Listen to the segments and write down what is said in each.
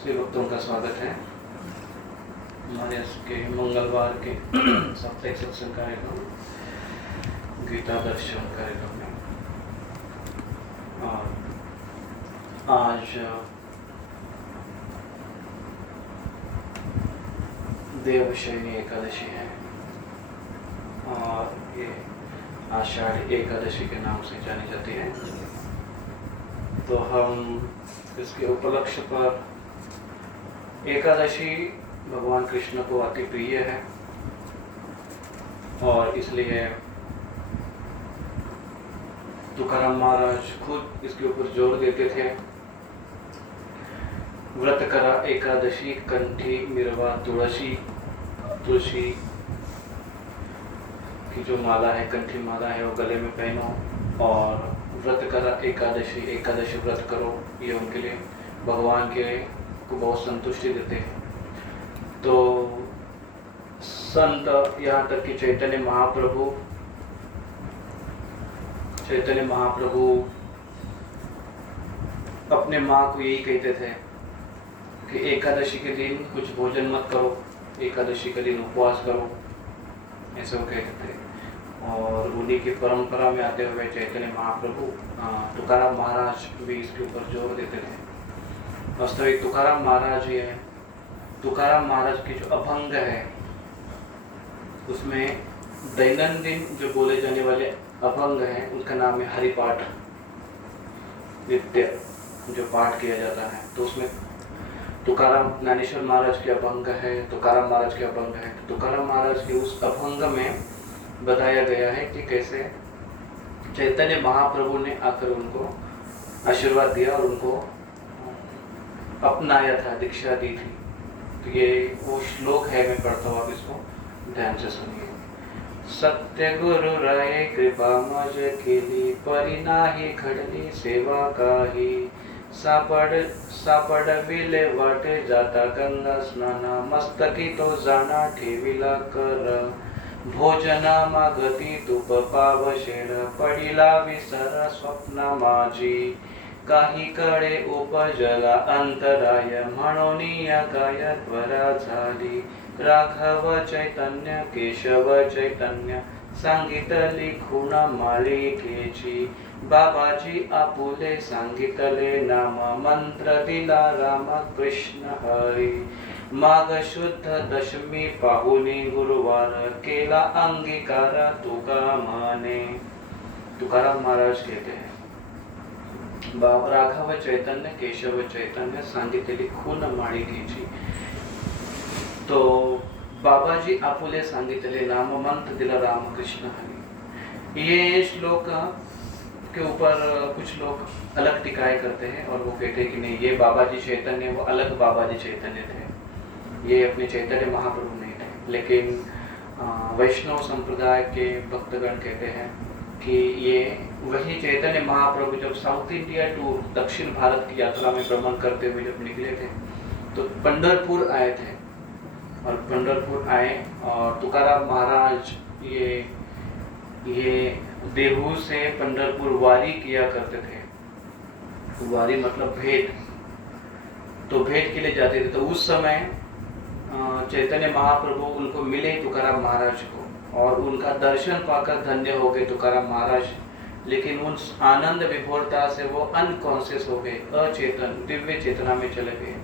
सभी भक्तों का स्वागत है हमारे इसके मंगलवार के साप्ताहिक सत्संग कार्यक्रम गीता दर्शन कार्यक्रम में। और आज देवशयनी एकादशी है और ये आषाढ़ एकादशी के नाम से जानी जाती है। तो हम इसके उपलक्ष्य पर एकादशी भगवान कृष्ण को अति प्रिय है और इसलिए तुकाराम महाराज खुद इसके ऊपर जोर देते थे। व्रत करा एकादशी कंठी मिरवा तुलसी, तुलसी की जो माला है, कंठी माला है, वो गले में पहनो और व्रत करा एकादशी, एकादशी व्रत करो। ये उनके लिए भगवान के को बहुत संतुष्टि देते हैं। तो संत यहाँ तक कि चैतन्य महाप्रभु अपने माँ को यही कहते थे कि एकादशी के दिन कुछ भोजन मत करो, एकादशी के दिन उपवास करो, ऐसे वो कहते थे। और उन्हीं की परंपरा में आते हुए चैतन्य महाप्रभु तुकाराम महाराज भी इसके ऊपर जोर देते थे। वास्तविक तुकाराम महाराज ही है। तुकाराम महाराज की जो अभंग है उसमें दैनंदिन जो बोले जाने वाले अभंग हैं उसका नाम है हरिपाठ, नित्य जो पाठ किया जाता है। तो उसमें तुकाराम ज्ञानेश्वर महाराज के अभंग है, तुकाराम महाराज के अभंग है। तो तुकाराम महाराज के उस अभंग में बताया गया है कि कैसे चैतन्य महाप्रभु ने आकर उनको आशीर्वाद दिया और उनको अपनाया था, दीक्षा दी थी। तो ये वो श्लोक है, मैं पढ़ता हूँ, आप इसको ध्यान से सुनिए। सत्य गुरु राय कृपा मज केली, परिनाही घडली सेवा काही, सापड विले वाटे जाता गंगा स्नाना, मस्तकी तो जाना ठेविला कर, भोजना मागती तुप पावशेण, पडिला विसर स्वप्ना माझी, काही कडे उपजला अंतराय, म्हणून या काय त्वरा झाली, राघव चैतन्य केशव चैतन्य, सांगितली खुण मालिकेची, बाबाजी आपुले सांगितले नाम, मंत्र दिला राम कृष्ण हरी, माघ शुद्ध दशमी पाहुनी गुरुवार, केला अंगीकार तुका माने। तुकाराम महाराज कहते हैं राघव चैतन्य केशव चैतन्य, सांगितली खून माळिकेची। तो बाबाजी आपुले सांगितले नाम, मंत्र दिला राम कृष्ण हरी। ये श्लोक के ऊपर कुछ लोग अलग टिकाए करते हैं और वो कहते हैं कि नहीं, ये बाबाजी चैतन्य वो अलग बाबाजी चैतन्य थे, ये अपने चैतन्य महाप्रभु नहीं थे। लेकिन वैष्णव संप्रदाय के भक्तगण कहते हैं कि ये वही चैतन्य महाप्रभु जब साउथ इंडिया टू दक्षिण भारत की यात्रा में भ्रमण करते हुए जब निकले थे तो पंढरपुर आए थे। और पंढरपुर आए और तुकाराम महाराज ये देहू से पंढरपुर वारी किया करते थे। वारी मतलब भेंट, तो भेंट के लिए जाते थे। तो उस समय चैतन्य महाप्रभु उनको मिले तुकाराम महाराज को और उनका दर्शन पाकर धन्य हो गए तुकाराम महाराज। लेकिन उन आनंद विभोरता से वो अनकॉन्शियस हो गए, अचेतन दिव्य चेतना में चले गए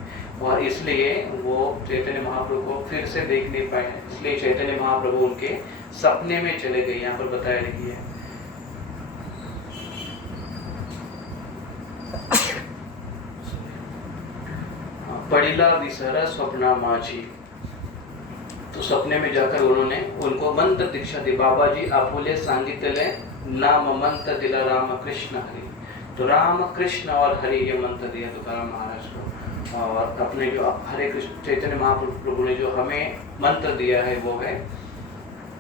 और इसलिए वो चैतन्य महाप्रभु को फिर से देख नहीं पाए। इसलिए चैतन्य महाप्रभु उनके सपने में चले गए। यहाँ पर बताया लिखी है पडिला विसर स्वप्ना माझी। तो सपने में जाकर उन्होंने उनको मंत्र दीक्षा दी। बाबाजी आपुले सांगितले नाम, मंत्र दिला राम कृष्ण हरि। तो राम कृष्ण और हरि ये मंत्र दिया तुकाराम महाराज को। और अपने जो हरे कृष्ण चैतन्य महाप्रभु ने जो हमें मंत्र दिया है वो है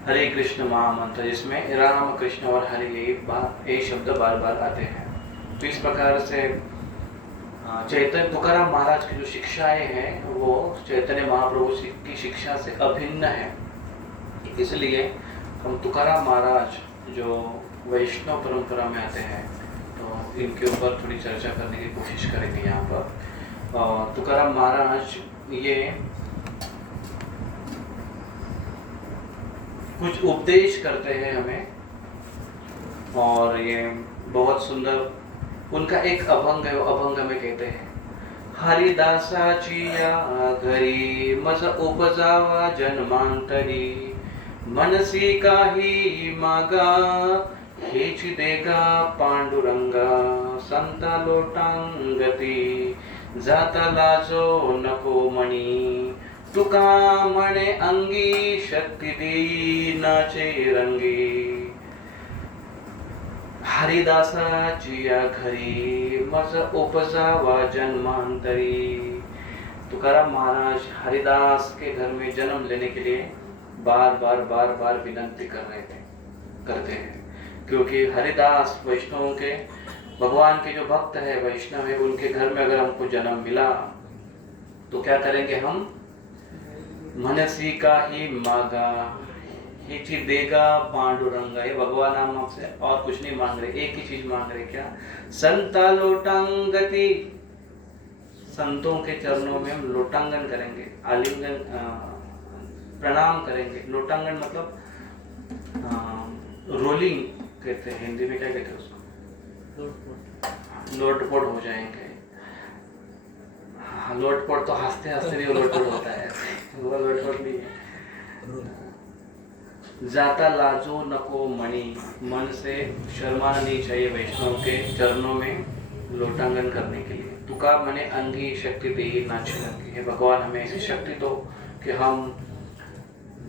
हरे कृष्ण महामंत्र, जिसमें राम कृष्ण और हरि ये शब्द बार बार आते हैं। तो इस प्रकार से चैतन्य तुकाराम महाराज की जो शिक्षाएं हैं वो चैतन्य महाप्रभु की शिक्षा से अभिन्न है। इसलिए हम तुकाराम महाराज जो वैष्णव परंपरा में आते हैं तो इनके ऊपर थोड़ी चर्चा करने की कोशिश करेंगे यहाँ पर। और तुकाराम महाराज ये कुछ उपदेश करते हैं हमें, और ये बहुत सुंदर उनका एक अभंग है। वो अभंग में कहते हैं, हरिदासाची या घरी मज उपजावा जन्मांतरी, मनसी काही मागा हेच देगा पांडुरंगा, संता लोटांगती जाता लाजो नको मणी, तुका म्हणे अंगी शक्ती देई नाचे रंगी, हरिदासाची या घरी मज उपजावा जन्मांतरी। तुकाराम महाराज हरिदास के घर में जन्म लेने के लिए बार बार विनंती करते हैं, क्योंकि हरिदास वैष्णवों के, भगवान के जो भक्त है, वैष्णव है, उनके घर में अगर हमको जन्म मिला तो क्या करेंगे हम, मनसी का ही मांगा हिची देगा पांडुरंगा। ये भगवान हम आपसे और कुछ नहीं मांग रहे, एक ही चीज मांग रहे, क्या, संता लोटांगति, संतों के चरणों में हम लोटांगन करेंगे, आलिंगन प्रणाम करेंगे। लोटांगन मतलब रोलिंग कहते हैं, हिंदी में क्या कहते हैं उसको, लोटपोट हो जाएंगे। हाँ, लोटपोट तो हंसते हंसते भी लोटपोट होता है, वो लोटपोट नहीं है। जाता लाजो नको मणि, मन से शर्माना नहीं चाहिए वैष्णव के चरणों में लोटांगन करने के लिए। तुका मने अंगी शक्ति दे नाच रंगी, है भगवान हमें ऐसी शक्ति दो कि हम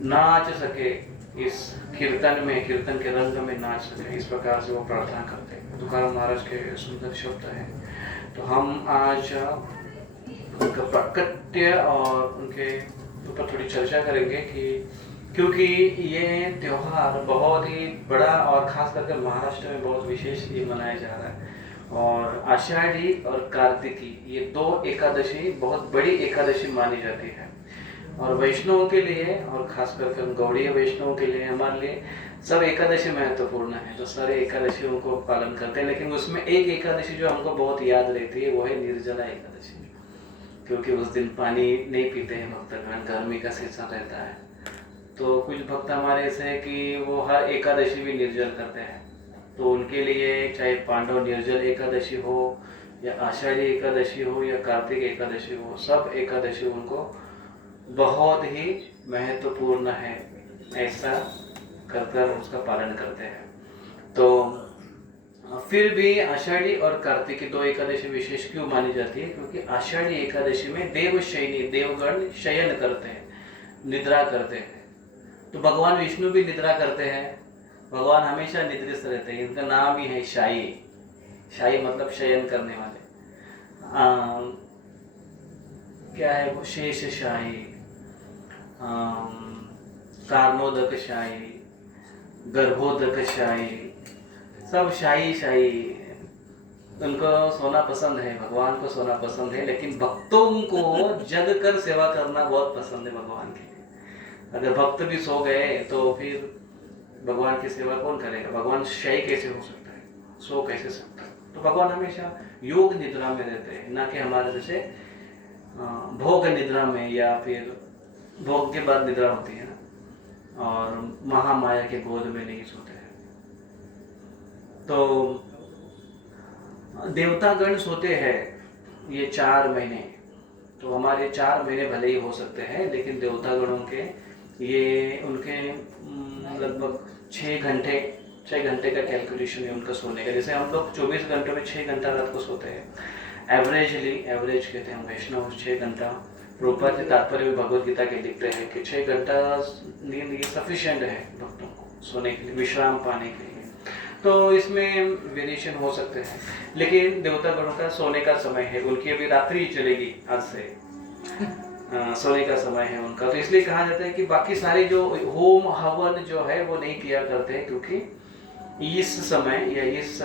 नाच सके इस कीर्तन में, कीर्तन के रंग में नाच सके। इस प्रकार से वो प्रार्थना करते हैं। तुकाराम महाराज के सुंदर शब्द है। तो हम आज उनका प्राकट्य और उनके ऊपर थोड़ी चर्चा करेंगे कि क्योंकि ये त्योहार बहुत ही बड़ा और खास करके महाराष्ट्र में बहुत विशेष ये मनाया जा रहा है। और आषाढ़ी और कार्तिकी ये दो एकादशी बहुत बड़ी एकादशी मानी जाती है, और वैष्णवों के लिए और खास करके गौड़ीय वैष्णवों के लिए, हमारे लिए सब एकादशी महत्वपूर्ण है। तो सारे एकादशियों को पालन करते हैं, लेकिन उसमें एक एकादशी जो हमको बहुत याद रहती है वो है निर्जला एकादशी, क्योंकि उस दिन पानी नहीं पीते हैं भक्तगण, गर्मी का सीजन रहता है। तो कुछ भक्त हमारे ऐसे हैं कि वो हर एकादशी भी निर्जल करते हैं। तो उनके लिए चाहे पांडव निर्जल एकादशी हो या आषाढ़ी एकादशी हो या कार्तिक एकादशी हो, सब एकादशी उनको बहुत ही महत्वपूर्ण है, ऐसा कर कर उसका पालन करते हैं। तो फिर भी आषाढ़ी और कार्तिक की दो एकादशी विशेष क्यों मानी जाती है, क्योंकि आषाढ़ी एकादशी में देवशयनी, देवगण शयन करते हैं, निद्रा करते हैं। तो भगवान विष्णु भी निद्रा करते हैं, भगवान हमेशा निद्रित रहते हैं। इनका नाम ही है शायी। शायी मतलब शयन करने वाले। क्या है वो, शेष शाही, कार्मोदक शाही, गर्भोदक शाही, सब शाही शाही। उनको सोना पसंद है, भगवान को सोना पसंद है, लेकिन भक्तों को जग कर सेवा करना बहुत पसंद है भगवान के। अगर भक्त भी सो गए तो फिर भगवान की सेवा कौन करेगा? भगवान शयी कैसे हो सकता है, सो कैसे सकता है? तो भगवान हमेशा योग निद्रा में रहते हैं, ना कि हमारे जैसे भोग निद्रा में, या फिर भोग के बाद निद्रा होती है ना, और महामाया के गोद में नहीं सोते हैं। तो देवतागण सोते हैं ये 4 महीने। तो हमारे 4 महीने भले ही हो सकते हैं, लेकिन देवतागणों के ये उनके लगभग 6 घंटे का कैलकुलेशन है उनका सोने का। जैसे हम लोग 24 घंटों में 6 घंटा रात को सोते हैं एवरेज कहते हैं वैष्णव 6 घंटा। प्रभुपाद के तात्पर्य में भगवद गीता के लिखते हैं कि 6 घंटा नींद ये सफिशिएंट है भक्तों को सोने के लिए, विश्राम पाने के लिए। तो इसमें वेरिएशन हो सकते हैं, लेकिन देवतागणों का सोने का समय है, उनकी अभी रात्रि चलेगी आज से। सोने का समय है उनका। तो इसलिए कहा जाता है कि बाकी सारे जो होम हवन जो है वो नहीं किया करते हैं, क्योंकि इस समय या इस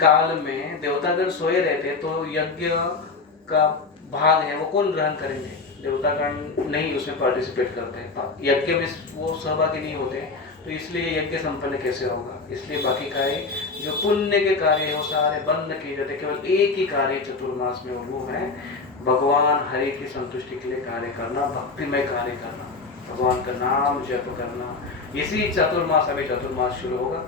काल में देवतागण सोए रहते, तो यज्ञ का भाग है वो कौन ग्रहण करेंगे? देवतागण नहीं उसमें पार्टिसिपेट करते हैं, यज्ञ में वो सहभागी नहीं होते, तो इसलिए यज्ञ संपन्न कैसे होगा। इसलिए बाकी कार्य जो पुण्य के कार्य हो सारे बंद किए जाते, केवल एक ही कार्य चतुर्मास में, वो है भगवान हरि की संतुष्टि के लिए कार्य करना, भक्तिमय कार्य करना, भगवान का नाम जप करना। इसी चतुर्मास, अभी चतुर्मास शुरू होगा।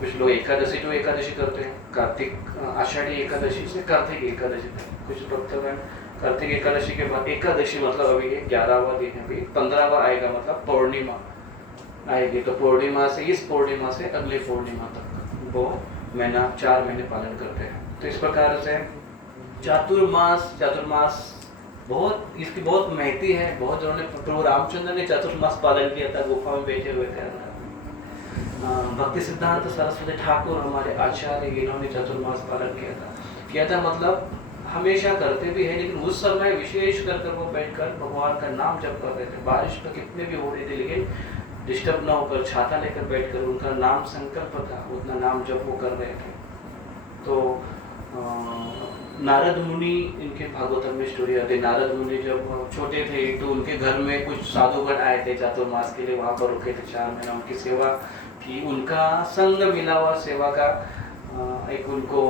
कुछ लोग एकादशी टू एकादशी करते हैं, कार्तिक आषाढ़ी एकादशी से कार्तिक एकादशी तक। कुछ भक्तगण कार्तिक एकादशी के बाद एकादशी, मतलब अभी 11वां दिन है, अभी 15वां आएगा, मतलब पूर्णिमा आएगी। तो पूर्णिमा से, इस पूर्णिमा से अगले पूर्णिमा तक वो महीना 4 महीने पालन करते हैं। तो इस प्रकार से चतुर्मास बहुत, इसकी बहुत महती है। बहुत जनों ने, प्रभु रामचंद्र ने चतुर्मास पालन किया था, गुफा में बैठे हुए थे। भक्ति सिद्धांत सरस्वती ठाकुर हमारे आचार्य, इन्होंने चतुर्मास पालन किया था, मतलब हमेशा करते भी है, लेकिन उस समय विशेष कर वो बैठकर भगवान का नाम जप कर रहे थे। बारिश तो कितने भी हो रही थी, लेकिन डिस्टर्ब ना होकर छाता लेकर बैठकर उनका नाम संकल्प था, उतना नाम जप वो कर रहे थे। तो नारद मुनि, इनके भागवतम में स्टोरी आती है। नारद मुनि जब छोटे थे तो उनके घर में कुछ साधुगण आए थे चतुर्मास के लिए, वहाँ पर रुके थे 4 महीना, उनकी सेवा की, उनका संग मिला हुआ, सेवा का एक उनको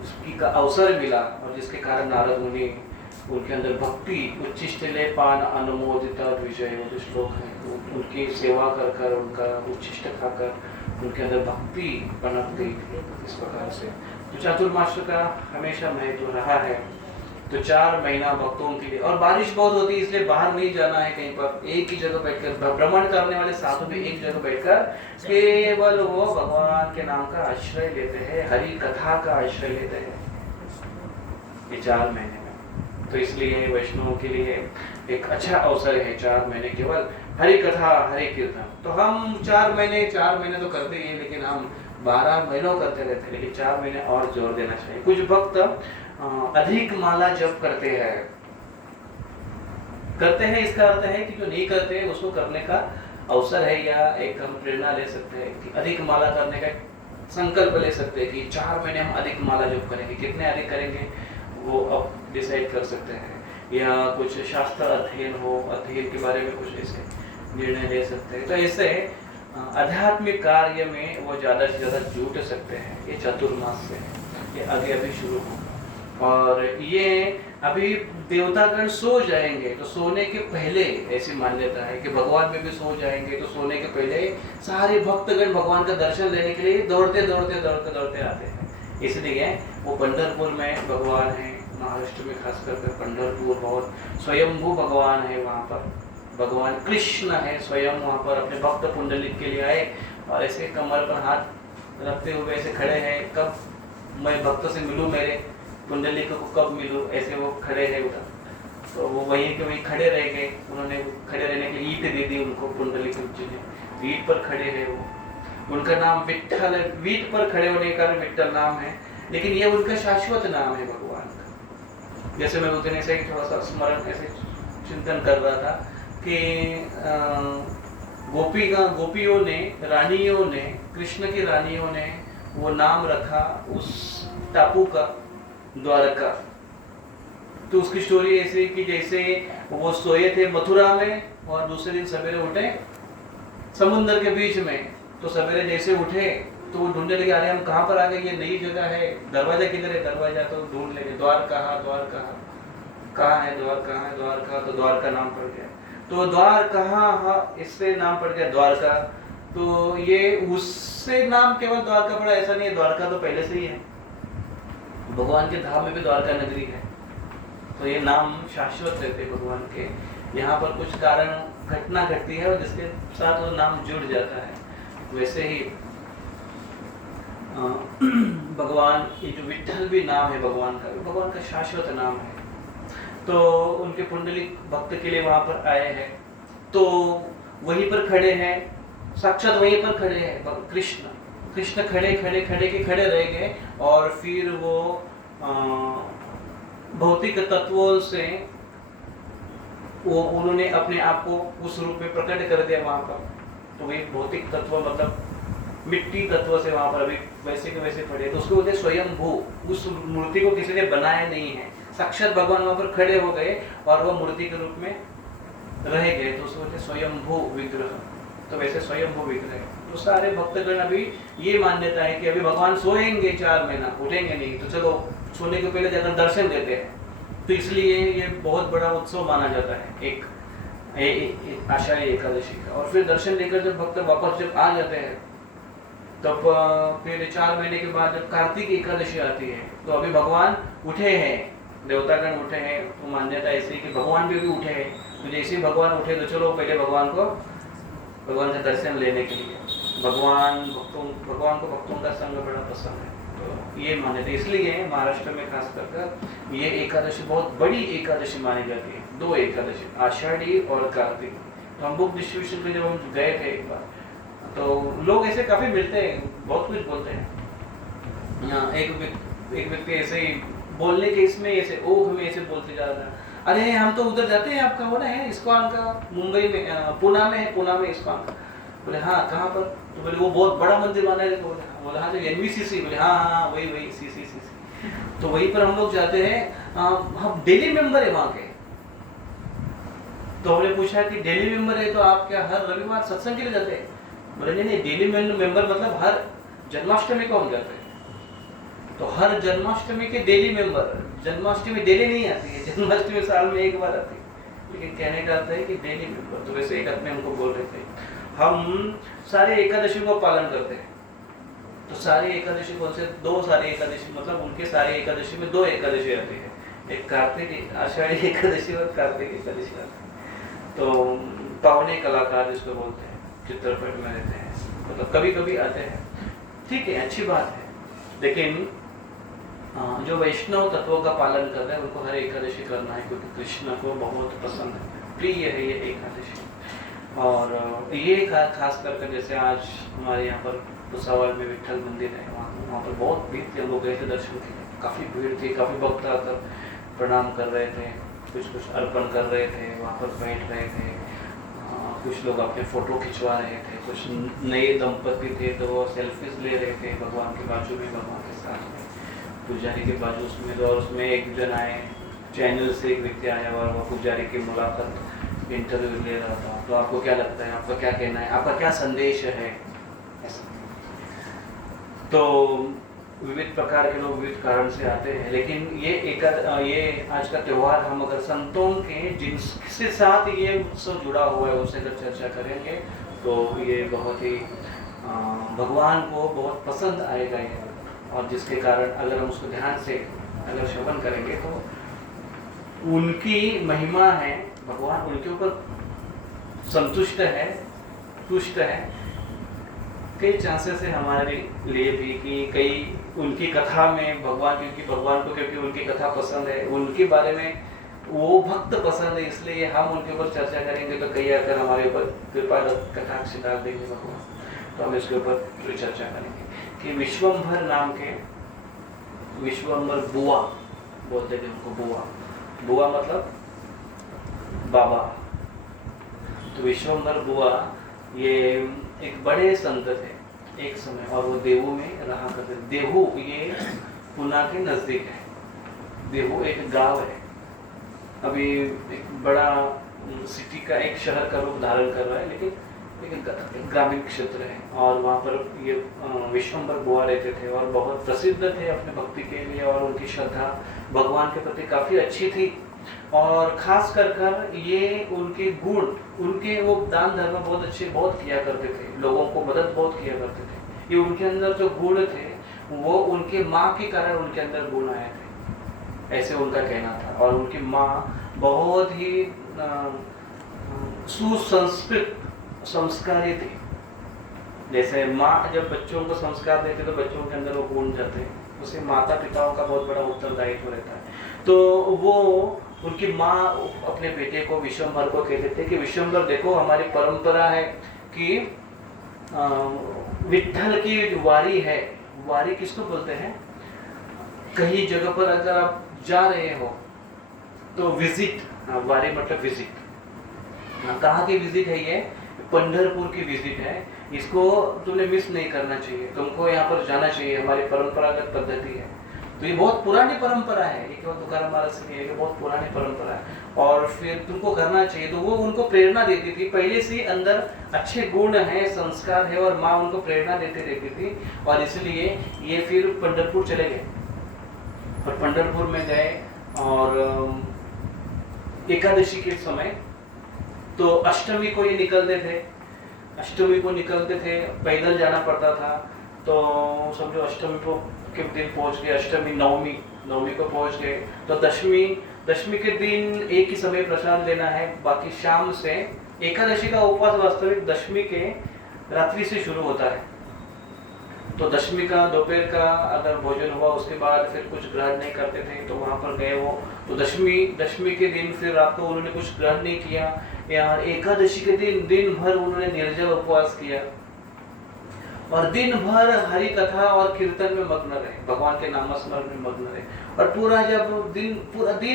उसकी का अवसर मिला, और जिसके कारण नारद मुनि, उनके अंदर भक्ति उच्चिष्टले पान अनुमोदिता विजय, वो जो श्लोक है, तो उनकी सेवा कर कर, उनका उच्चिष्ट खाकर उनके अंदर भक्ति पनप गई थी। इस प्रकार से तो चतुर्मास का हमेशा महत्व रहा है। तो 4 महीना भक्तों के लिए, और बारिश बहुत होती है, इसलिए बाहर नहीं जाना है कहीं पर, एक ही जगह बैठकर, भ्रमण करने वाले साधु भी एक जगह बैठकर केवल वो भगवान के नाम का आश्रय लेते हैं, हरि कथा का आश्रय लेते हैं ये 4 महीने में। तो इसलिए वैष्णवों के लिए एक अच्छा अवसर है 4 महीने केवल हरि कथा, हरि कीर्तन। तो हम 4 महीने तो करते ही, लेकिन हम 12 महीनों करते रहते, लेकिन 4 महीने और जोर देना चाहिए। कुछ भक्त अधिक माला जप करते हैं, इसका अर्थ है कि जो नहीं करते उसको करने का अवसर है, या एक हम प्रेरणा ले सकते हैं कि अधिक माला करने का संकल्प ले सकते हैं कि 4 महीने हम अधिक माला जप करेंगे। कितने अधिक करेंगे वो अब डिसाइड कर सकते हैं, या कुछ शास्त्र अध्ययन के बारे में कुछ ऐसे निर्णय ले सकते हैं। तो ऐसे आध्यात्मिक कार्य में वो ज़्यादा से ज़्यादा जुट सकते हैं। ये चतुर्मास से ये आगे अभी शुरू होगा, और ये अभी देवतागण सो जाएंगे, तो सोने के पहले ऐसी मान्यता है कि भगवान में भी सो जाएंगे, तो सोने के पहले सारे भक्तगण भगवान का दर्शन लेने के लिए दौड़ते आते हैं। इसलिए वो पंढरपुर में भगवान है, महाराष्ट्र में खास करके पंढरपुर बहुत स्वयंभू भगवान है, वहाँ पर भगवान कृष्ण है स्वयं, वहाँ पर अपने भक्त पुंडलिक के लिए आए, और ऐसे कमर पर हाथ रखते हुए ऐसे खड़े हैं, कब मैं भक्त से मिलूँ, मेरे पुंडलिक को कब मिलूँ, ऐसे वो खड़े हैं उधर। तो वो वहीं के वहीं खड़े रह गए, उन्होंने खड़े रहने के लिए ईंट दे दी उनको, पुंडलिक जी ने, ईंट पर खड़े हैं वो। उनका नाम विट्ठल है, ईंट पर खड़े होने का विट्ठल नाम है, लेकिन ये उनका शाश्वत नाम है भगवान का। जैसे मैं उस दिन ऐसे थोड़ा सा स्मरण, ऐसे चिंतन कर रहा था कि गोपियों ने, रानियों ने, कृष्ण की रानियों ने वो नाम रखा उस टापू का, द्वारका। तो उसकी स्टोरी ऐसी कि जैसे वो सोए थे मथुरा में, और दूसरे दिन सवेरे उठे समुद्र के बीच में, तो सवेरे जैसे उठे तो वो ढूंढने लगे, अरे हम कहाँ पर आ गए, ये नई जगह है, दरवाजा किधर है, दरवाजा तो ढूंढ लेंगे, द्वार कहाँ है, द्वारका, तो द्वारका नाम पड़ गया। तो द्वार कहाँ, इससे नाम पड़ गया द्वारका। तो ये उससे नाम केवल द्वारका पड़ा, ऐसा नहीं है, द्वारका तो पहले से ही है, भगवान के धाम में भी द्वारका नगरी है। तो ये नाम शाश्वत रहते भगवान के। यहाँ पर कुछ कारण घटना घटती है और जिसके साथ वो नाम जुड़ जाता है। वैसे ही भगवान, ये जो विट्ठल भी नाम है भगवान का, भगवान का शाश्वत नाम है। तो उनके पुंडलिक भक्त के लिए वहां पर आए हैं, तो वहीं पर खड़े हैं, साक्षात वहीं पर खड़े हैं कृष्ण खड़े रह गए, और फिर वो भौतिक तत्वों से वो उन्होंने अपने आप को उस रूप में प्रकट कर दिया वहां पर। तो वही भौतिक तत्व मतलब मिट्टी तत्व से वहां पर अभी वैसे के वैसे पड़े, तो उसको बोलते स्वयंभू। उस मूर्ति को किसी ने बनाया नहीं है, साक्षात भगवान वहां पर खड़े हो गए और वह मूर्ति के रूप में रह गए, तो उसको बोलते स्वयंभू विग्रह। तो वैसे स्वयंभू विग्रह। तो सारे भक्तगण अभी ये मान्यता है कि अभी भगवान सोएंगे 4 महीना, उठेंगे नहीं, तो चलो सोने के पहले जाकर दर्शन देते हैं। तो इसलिए ये बहुत बड़ा उत्सव माना जाता है एक आषाढ़ी एकादशी का। और फिर दर्शन लेकर जब भक्त वापस जब आ जाते हैं, तब फिर 4 महीने के बाद जब कार्तिक एकादशी आती है, तो अभी भगवान उठे हैं, देवतागण उठे हैं। तो मान्यता ऐसी कि भगवान भी उठे हैं। तो जैसे ही भगवान उठे तो चलो पहले भगवान का दर्शन लेने के लिए। भगवान को भक्तों का संग बड़ा पसंद है। तो ये मान्यता इसलिए महाराष्ट्र में खास कर ये एकादशी बहुत बड़ी एकादशी मानी जाती है। 2 एकादशी, आषाढ़ी और कार्तिक। तो हम बुक डिस्ट्रीब्यूशन पे जब हम गए थे एक बार, तो लोग ऐसे काफी मिलते हैं, बहुत कुछ बोलते हैं। यहाँ एक व्यक्ति ऐसे ही बोलने के इसमें ऐसे ओघ में ऐसे बोलते जा रहा है, अरे हम तो उधर जाते हैं, आपका वो है इस्कॉन का, मुंबई में पुणे में इस्कॉन का। बोले हाँ कहाँ पर? तो बोले वो बहुत बड़ा मंदिर बना है। तो बोले हाँ, जो NVCC। बोले हाँ वही CC। तो वहीं पर हम लोग जाते हैं, हम डेली मेंबर है वहाँ के। तो हमने पूछा कि डेली मेंबर है तो आप क्या हर रविवार सत्संग के लिए जाते हैं? बोले नहीं, डेली मेंबर मतलब हर जन्माष्टमी को हम जाते हैं। तो हर जन्माष्टमी के डेली मेंबर, जन्माष्टमी डेली नहीं आती है, जन्माष्टमी साल में एक बार आती है, लेकिन कहने का अर्थ है कि डेली मेंबर। तो वैसे एक आदमी हमको बोल रहे थे, हम सारे एकादशी को पालन करते हैं। तो सारे एकादशी कौन से? 2 सारे एकादशी, मतलब उनके सारे एकादशी में 2 एकादशी आती है, एक कार्तिक आषाढ़ी एकादशी और कार्तिक एकादशी आती है। तो पावने कलाकार जिसको बोलते हैं, चित्रपट में रहते हैं, मतलब कभी कभी आते हैं, ठीक है, अच्छी बात है। लेकिन जो वैष्णव तत्वों का पालन कर रहे हैं उनको हर एकादशी करना है, क्योंकि कृष्ण को बहुत पसंद है, प्रिय है ये एकादशी। और ये खास करके जैसे आज हमारे यहाँ पर भुसावल में विठल मंदिर है, वहाँ पर बहुत भीड़ थी। हम लोग गए थे दर्शन के लिए, काफ़ी भीड़ थी, काफ़ी भक्त आकर प्रणाम कर रहे थे, कुछ अर्पण कर रहे थे, वहाँ पर बैठ रहे थे। कुछ लोग अपने फ़ोटो खिंचवा रहे थे, कुछ नए दंपति थे तो वो सेल्फीज ले रहे थे भगवान के बाजू में, भगवान के साथ में, पुजारी के बाजू उसमें। और उसमें एक जन आए, चैनल से एक व्यक्ति आया और वो पुजारी की मुलाकात इंटरव्यू ले रहा था। तो आपको क्या लगता है, आपका क्या कहना है, आपका क्या संदेश है? ऐसा तो विविध प्रकार के लोग विविध कारण से आते हैं। लेकिन ये आज का त्यौहार हम अगर संतों के जिनके साथ ये उत्सव जुड़ा हुआ है उससे अगर चर्चा करेंगे तो ये बहुत ही भगवान को बहुत पसंद आएगा ये, और जिसके कारण अगर हम उसको ध्यान से अगर श्रवण करेंगे तो उनकी महिमा है, भगवान उनके ऊपर संतुष्ट है, तुष्ट है। कई चांसेस है हमारे लिए भी कि कई उनकी कथा में भगवान को क्योंकि उनकी कथा पसंद है, उनके बारे में वो भक्त पसंद है, इसलिए हम उनके ऊपर चर्चा करेंगे तो कई आकर हमारे ऊपर कृपा कटाक्ष डाल देंगे भगवान। तो हम इसके ऊपर थोड़ी चर्चा करेंगे कि विश्वम्भर नाम के, विश्वम्भर बुआ बोलते थे उनको, बुआ मतलब बाबा। तो विश्वम्भर बुआ ये एक बड़े संत थे एक समय, और वो देहू में रहा करते। देहू ये पुणे के नजदीक है, देहू एक गांव है, अभी एक बड़ा सिटी का एक शहर का रूप धारण कर रहा है, लेकिन एक ग्रामीण क्षेत्र है। और वहाँ पर ये विश्वम्भर बुआ रहते थे और बहुत प्रसिद्ध थे अपने भक्ति के लिए, और उनकी श्रद्धा भगवान के प्रति काफ़ी अच्छी थी। और खास कर ये उनके गुण, उनके वो दान धर्म बहुत अच्छे बहुत किया करते थे, लोगों को मदद बहुत किया करते थे। ये उनके अंदर जो गुण थे वो उनके माँ के कारण उनके अंदर गुण आए थे, ऐसे उनका कहना था। और उनकी माँ बहुत ही सुसंस्कृत संस्कारी थी। जैसे माँ जब बच्चों को संस्कार देते तो बच्चों के अंदर वो गुण जाते हैं, उसे माता पिताओं का बहुत बड़ा उत्तरदायित्व रहता है। तो वो उनकी माँ अपने बेटे को विश्वम्भर को कहते थे कि विश्वम्भर देखो, हमारी परंपरा है कि विठल की वारी है। वारी किसको बोलते हैं? कहीं जगह पर अगर आप जा रहे हो तो विजिट, वारी मतलब विजिट। कहाँ की विजिट है ये? पंढरपुर की विजिट है। इसको तुमने मिस नहीं करना चाहिए, तुमको यहाँ पर जाना चाहिए, हमारी परंपरागत पद्धति है। तो ये बहुत पुरानी परंपरा है, ये केवल तुकाराम महाराज से नहीं है, ये बहुत पुरानी परंपरा है। और फिर तुमको करना चाहिए, तो वो उनको प्रेरणा देती थी, पहले से ही अंदर अच्छे गुण हैं, संस्कार है, और माँ उनको प्रेरणा देती रहती थी। और इसलिए ये फिर पंढरपुर चले गए, और पंढरपुर में गए, और एकादशी के समय तो अष्टमी को ये निकलते थे, अष्टमी को निकलते थे, पैदल जाना पड़ता था। तो समझो अष्टमी को के दिन पहुंच गए, अष्टमी नवमी को पहुंच गए, तो दशमी के दिन एक ही समय प्रसाद लेना है, बाकी शाम से। एकादशी का उपवास वास्तविक दशमी के रात्रि से शुरू होता है, तो दशमी का दोपहर का अगर भोजन हुआ उसके बाद फिर कुछ ग्रहण नहीं करते थे, तो वहां पर गए वो, तो दशमी के दिन फिर रात को उन्होंने कुछ ग्रहण नहीं किया। यार एकादशी के दिन भर उन्होंने निर्जल उपवास किया, और दिन भर हरि कथा और कीर्तन में मग्न रहे, भगवान के नाम स्मरण में मग्न रहे। और पूरा जब दिन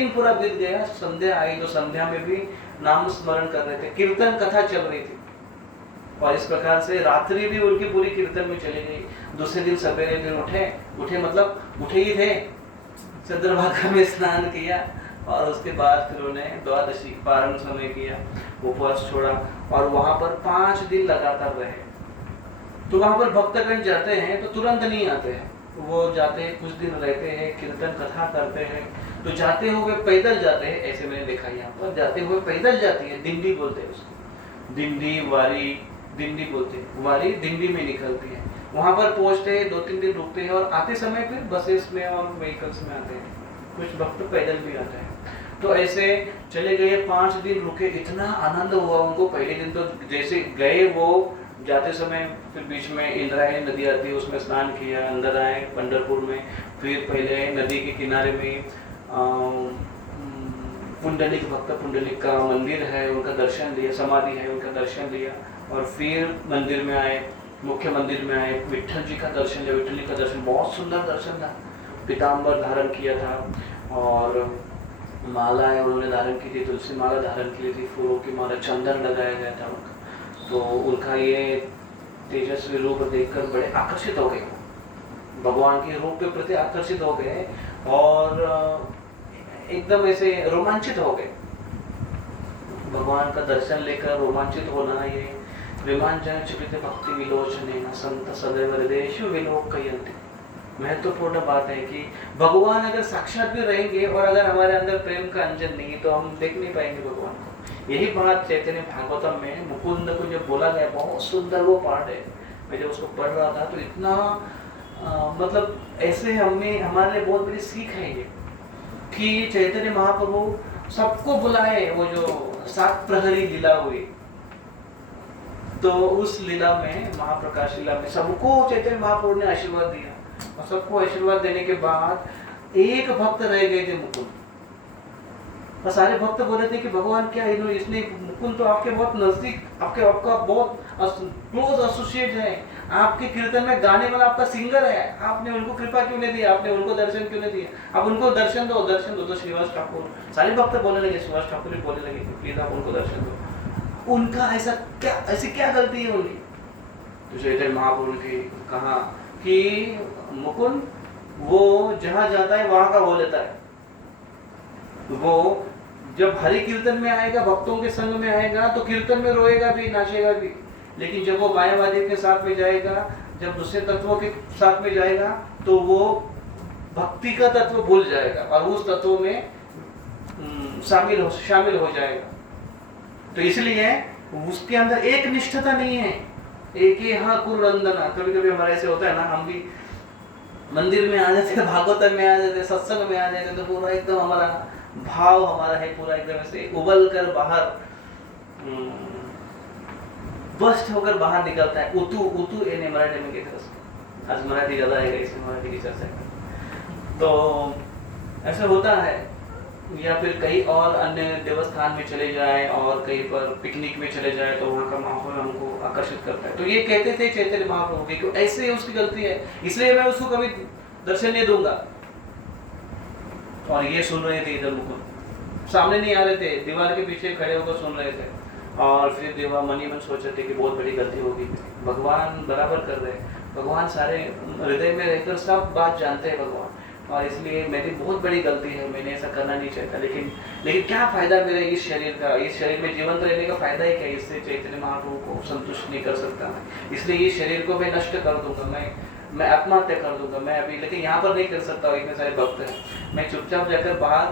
पूरा बीत गया, संध्या आई, तो संध्या में भी नाम स्मरण कर रहे थे, कीर्तन कथा चल रही थी, और इस प्रकार से रात्रि भी उनकी पूरी कीर्तन में चली गई। दूसरे दिन सवेरे फिर उठे मतलब उठे ही थे, चंद्रभागा में स्नान किया, और उसके बाद फिर उन्हें द्वादशी पारण समय किया, उपवास छोड़ा, और वहां पर 5 दिन लगातार रहे। तो वहां पर भक्तगण जाते हैं तो तुरंत नहीं आते हैं, वो जाते हैं, कुछ दिन रहते हैं, कीर्तन कथा करते हैं। तो जाते हुए पैदल जाते हैं, ऐसे मैंने देखा यहाँ पर, जाते हुए पैदल जाती है, दिंडी बोलते हैं उसको, दिंडी वारी, दिंडी बोलते हैं, वारी दिंडी में निकलती है। वहां पर पहुंचते हैं, 2-3 दिन रुकते हैं, और आते समय फिर बसेस में और व्हीकल्स में आते हैं, कुछ भक्त पैदल भी आते हैं। तो ऐसे चले गए, 5 दिन रुके, इतना आनंद हुआ उनको। पहले दिन तो जैसे गए, वो जाते समय फिर बीच में इंद्रायणी नदी आती है, उसमें स्नान किया, अंदर आए पंढरपुर में, फिर पहले नदी के किनारे में पुंडलिक, भक्त पुंडलिक का मंदिर है, उनका दर्शन लिया, समाधि है, उनका दर्शन लिया, और फिर मंदिर में आए, मुख्य मंदिर में आए, विठल जी का दर्शन लिया। विठल जी का दर्शन बहुत सुंदर दर्शन था, पीताम्बर धारण किया था, और मालाएं उन्होंने धारण की थी, तुलसी माला धारण की थी, फूलों की माला, चंदन लगाया गया था उनका। तो उनका ये तेजस्वी रूप देखकर बड़े आकर्षित हो गए, भगवान के रूप के प्रति आकर्षित हो गए, और एकदम ऐसे रोमांचित हो गए। भगवान का दर्शन लेकर रोमांचित होना, ये विमानजन चलित भक्ति विलोचने संत सदैव हृदयेषु विलोकयन्ति। महत्वपूर्ण बात है कि भगवान अगर साक्षात भी रहेंगे, और अगर हमारे अंदर प्रेम का अंजन नहीं है, तो हम देख नहीं पाएंगे भगवान को। यही बात चैतन्य भागवतम में मुकुंद को जब बोला गया, बहुत सुंदर वो पाठ है, मैं जब उसको पढ़ रहा था तो इतना मतलब ऐसे हमारे लिए बहुत बड़ी सीख है ये, कि चैतन्य महाप्रभु सबको बुलाए। वो जो 7 प्रहरी लीला हुई, तो उस लीला में, महाप्रकाश लीला में, सबको चैतन्य महाप्रभु ने आशीर्वाद दिया, और सबको आशीर्वाद देने के बाद एक भक्त रह गए थे, मुकुंद। और सारे भक्त बोले थे कि भगवान क्या इसने, मुकुंद तो आपके बहुत नजदीक, आपका बहुत क्लोज एसोसिएट है, आपके कीर्तन में गाने वाला आपका सिंगर है, आपने उनको कृपा क्यों नहीं दिया, आपने उनको दर्शन क्यों नहीं दिया, आप उनको दर्शन दो। तो श्रीवास ठाकुर, सारे भक्त बोलने लगे, श्रीवास ठाकुर बोलने लगे, प्लीज आप उनको दर्शन दो। उनका ऐसी क्या गलती है उनकी? तो चैतन्य महाप्रभु ने कहा कि मुकुंद वो जहां जाता है वहां का हो लेता है, वो जब हरि कीर्तन में आएगा, भक्तों के संग में आएगा, तो कीर्तन में रोएगा भी, नाचेगा भी, लेकिन जब वो मायावादी के साथ में जाएगा, जब दूसरे तत्वों के साथ में जाएगा, तो वो भक्ति का तत्व भूल जाएगा, और उस तत्व में शामिल हो जाएगा। तो इसलिए उसके अंदर एक निष्ठता नहीं है, एक ही हाँ कुरंदना। कभी कभी हमारा ऐसे होता है ना, हम भी मंदिर में आ जाते हैं, भागवत में आ जाते हैं, सत्संग में आ जाते हैं, तो पूरा एकदम हमारा भाव हमारा है पूरा एकदम ऐसे उबल कर बाहर बस्ट होकर बाहर निकलता है। उतू एने मराठी में कहते हैं, आज मराठी ज्यादा है, इसे मराठी की चर्चा करें। तो ऐसा होता है, या फिर कहीं और अन्य देवस्थान में चले जाए, और कहीं पर पिकनिक में चले जाए, तो वहाँ का माहौल हमको आकर्षित करता है। तो ये कहते थे चैतन्य महाप्रभु की, ऐसे उसकी गलती है, इसलिए मैं उसको कभी दर्शन नहीं दूंगा। और ये सुन रहे थे, इधर मुकुंद सामने नहीं आ रहे थे, दीवार के पीछे खड़े होकर सुन रहे थे, और फिर देवा मनी मन सोच रहे थे कि बहुत बड़ी गलती होगी, भगवान बराबर कर रहे हैं, भगवान सारे हृदय में रहकर सब बात जानते हैं भगवान। और इसलिए मेरी बहुत बड़ी गलती है, मैंने ऐसा करना नहीं चाहता। लेकिन क्या फायदा मेरा इस शरीर का, इस शरीर में जीवंत रहने का फायदा ही क्या? इससे चैतन्य महाप्रभु को संतुष्ट नहीं कर सकता मैं, इसलिए ये शरीर को मैं नष्ट कर दूंगा, मैं आत्महत्या कर दूंगा मैं अभी। लेकिन यहाँ पर नहीं कर सकता, इतने सारे भक्त हैं, मैं चुपचाप जाकर बाहर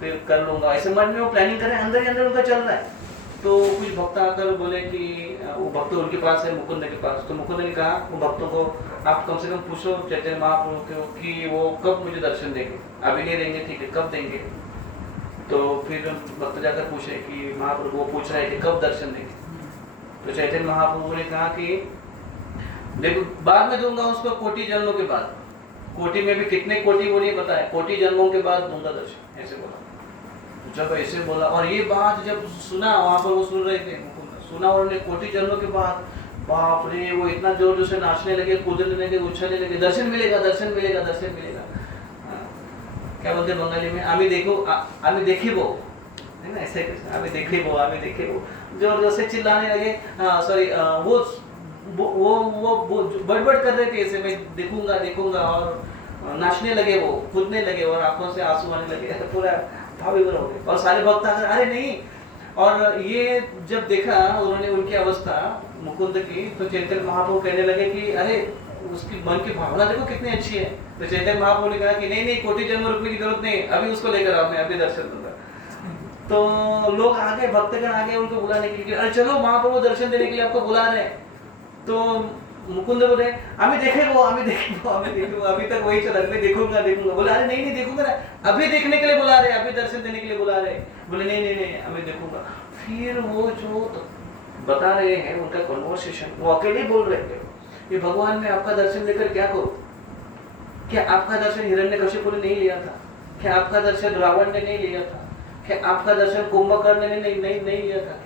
फिर कर लूंगा, ऐसे मन में वो प्लानिंग करें, अंदर ही अंदर उनका चल रहा है। तो कुछ भक्त आकर बोले कि वो भक्त उनके पास है, मुकुंद के पास। तो मुकुंद ने कहा वो भक्तों को, आप कम से कम पूछो चैतन्य महाप्रभु को कि वो कब मुझे दर्शन देंगे, अभी नहीं देंगे ठीक है, कब देंगे? तो फिर भक्त जाकर पूछे कि महाप्रभु, वो पूछ रहे कि कब दर्शन देंगे? तो चैतन्य महाप्रभु ने कहा कि देखो बाद में दूंगा उसको, कोटि जन्मों के बाद। कोटि में भी कितने कोटि वो नहीं बताया, कोटि जन्मों के बाद दूंगा दर्शन, ऐसे बोला। जब ऐसे बोला और ये बात जब सुना, वहां पर वो सुन रहे थे, सुना और उन्होंने कोटि जन्मों के बाद, बाप रे, वो इतना जोर जोर से नाचने लगे, कूदने लगे, उछलने लगे, दर्शन मिलेगा, दर्शन मिलेगा, दर्शन मिलेगा। क्या बोलते बंगाली में, आमी देखो, आमी देखिब, है ना, ऐसे आमी देखिब, आमी देखिब, जोर जोर से चिल्लाने लगे। सॉरी, वो बड़बड़ कर रहे थे ऐसे, मैं देखूंगा देखूंगा, और नाचने लगे, वो कूदने लगे और आंखों से आंसू आने लगे, पूरा भाविभर हो गए। और सारे भक्त आकर अरे नहीं, और ये जब देखा उन्होंने उनकी अवस्था मुकुंद की, तो चैतन्य महाप्रभु कहने लगे कि अरे उसकी मन की भावना देखो कितनी अच्छी है। तो चैतन्य महाप्रभु ने कहा कि नहीं नहीं, कोटि जन्म रुकने की जरूरत नहीं, अभी उसको लेकर आओ, मैं अभी दर्शन दूंगा। तो लोग आ गए, भक्तगण आ गए उनको बुलाने के लिए, अरे चलो महाप्रभु दर्शन देने के लिए आपको बुला रहे हैं। तो मुकुंद बोले अभी देखेगो, अभी देखेगो, अभी देखो, अभी तक वही चला, मैं देखूंगा देखूंगा। बोला अरे नहीं नहीं देखूंगा ना, अभी देखने के लिए बुला रहे, अभी दर्शन देने के लिए बुला रहे। बोले नहीं नहीं नहीं, अभी देखूंगा। फिर वो जो बता रहे हैं उनका कन्वर्सेशन, वो अकेले बोल रहे थे, ये भगवान मैं आपका दर्शन लेकर क्या करूं? क्या आपका दर्शन हिरण्यकशिपु ने नहीं लिया था? क्या आपका दर्शन रावण ने नहीं लिया था? क्या आपका दर्शन कुंभकर्ण ने नहीं लिया था?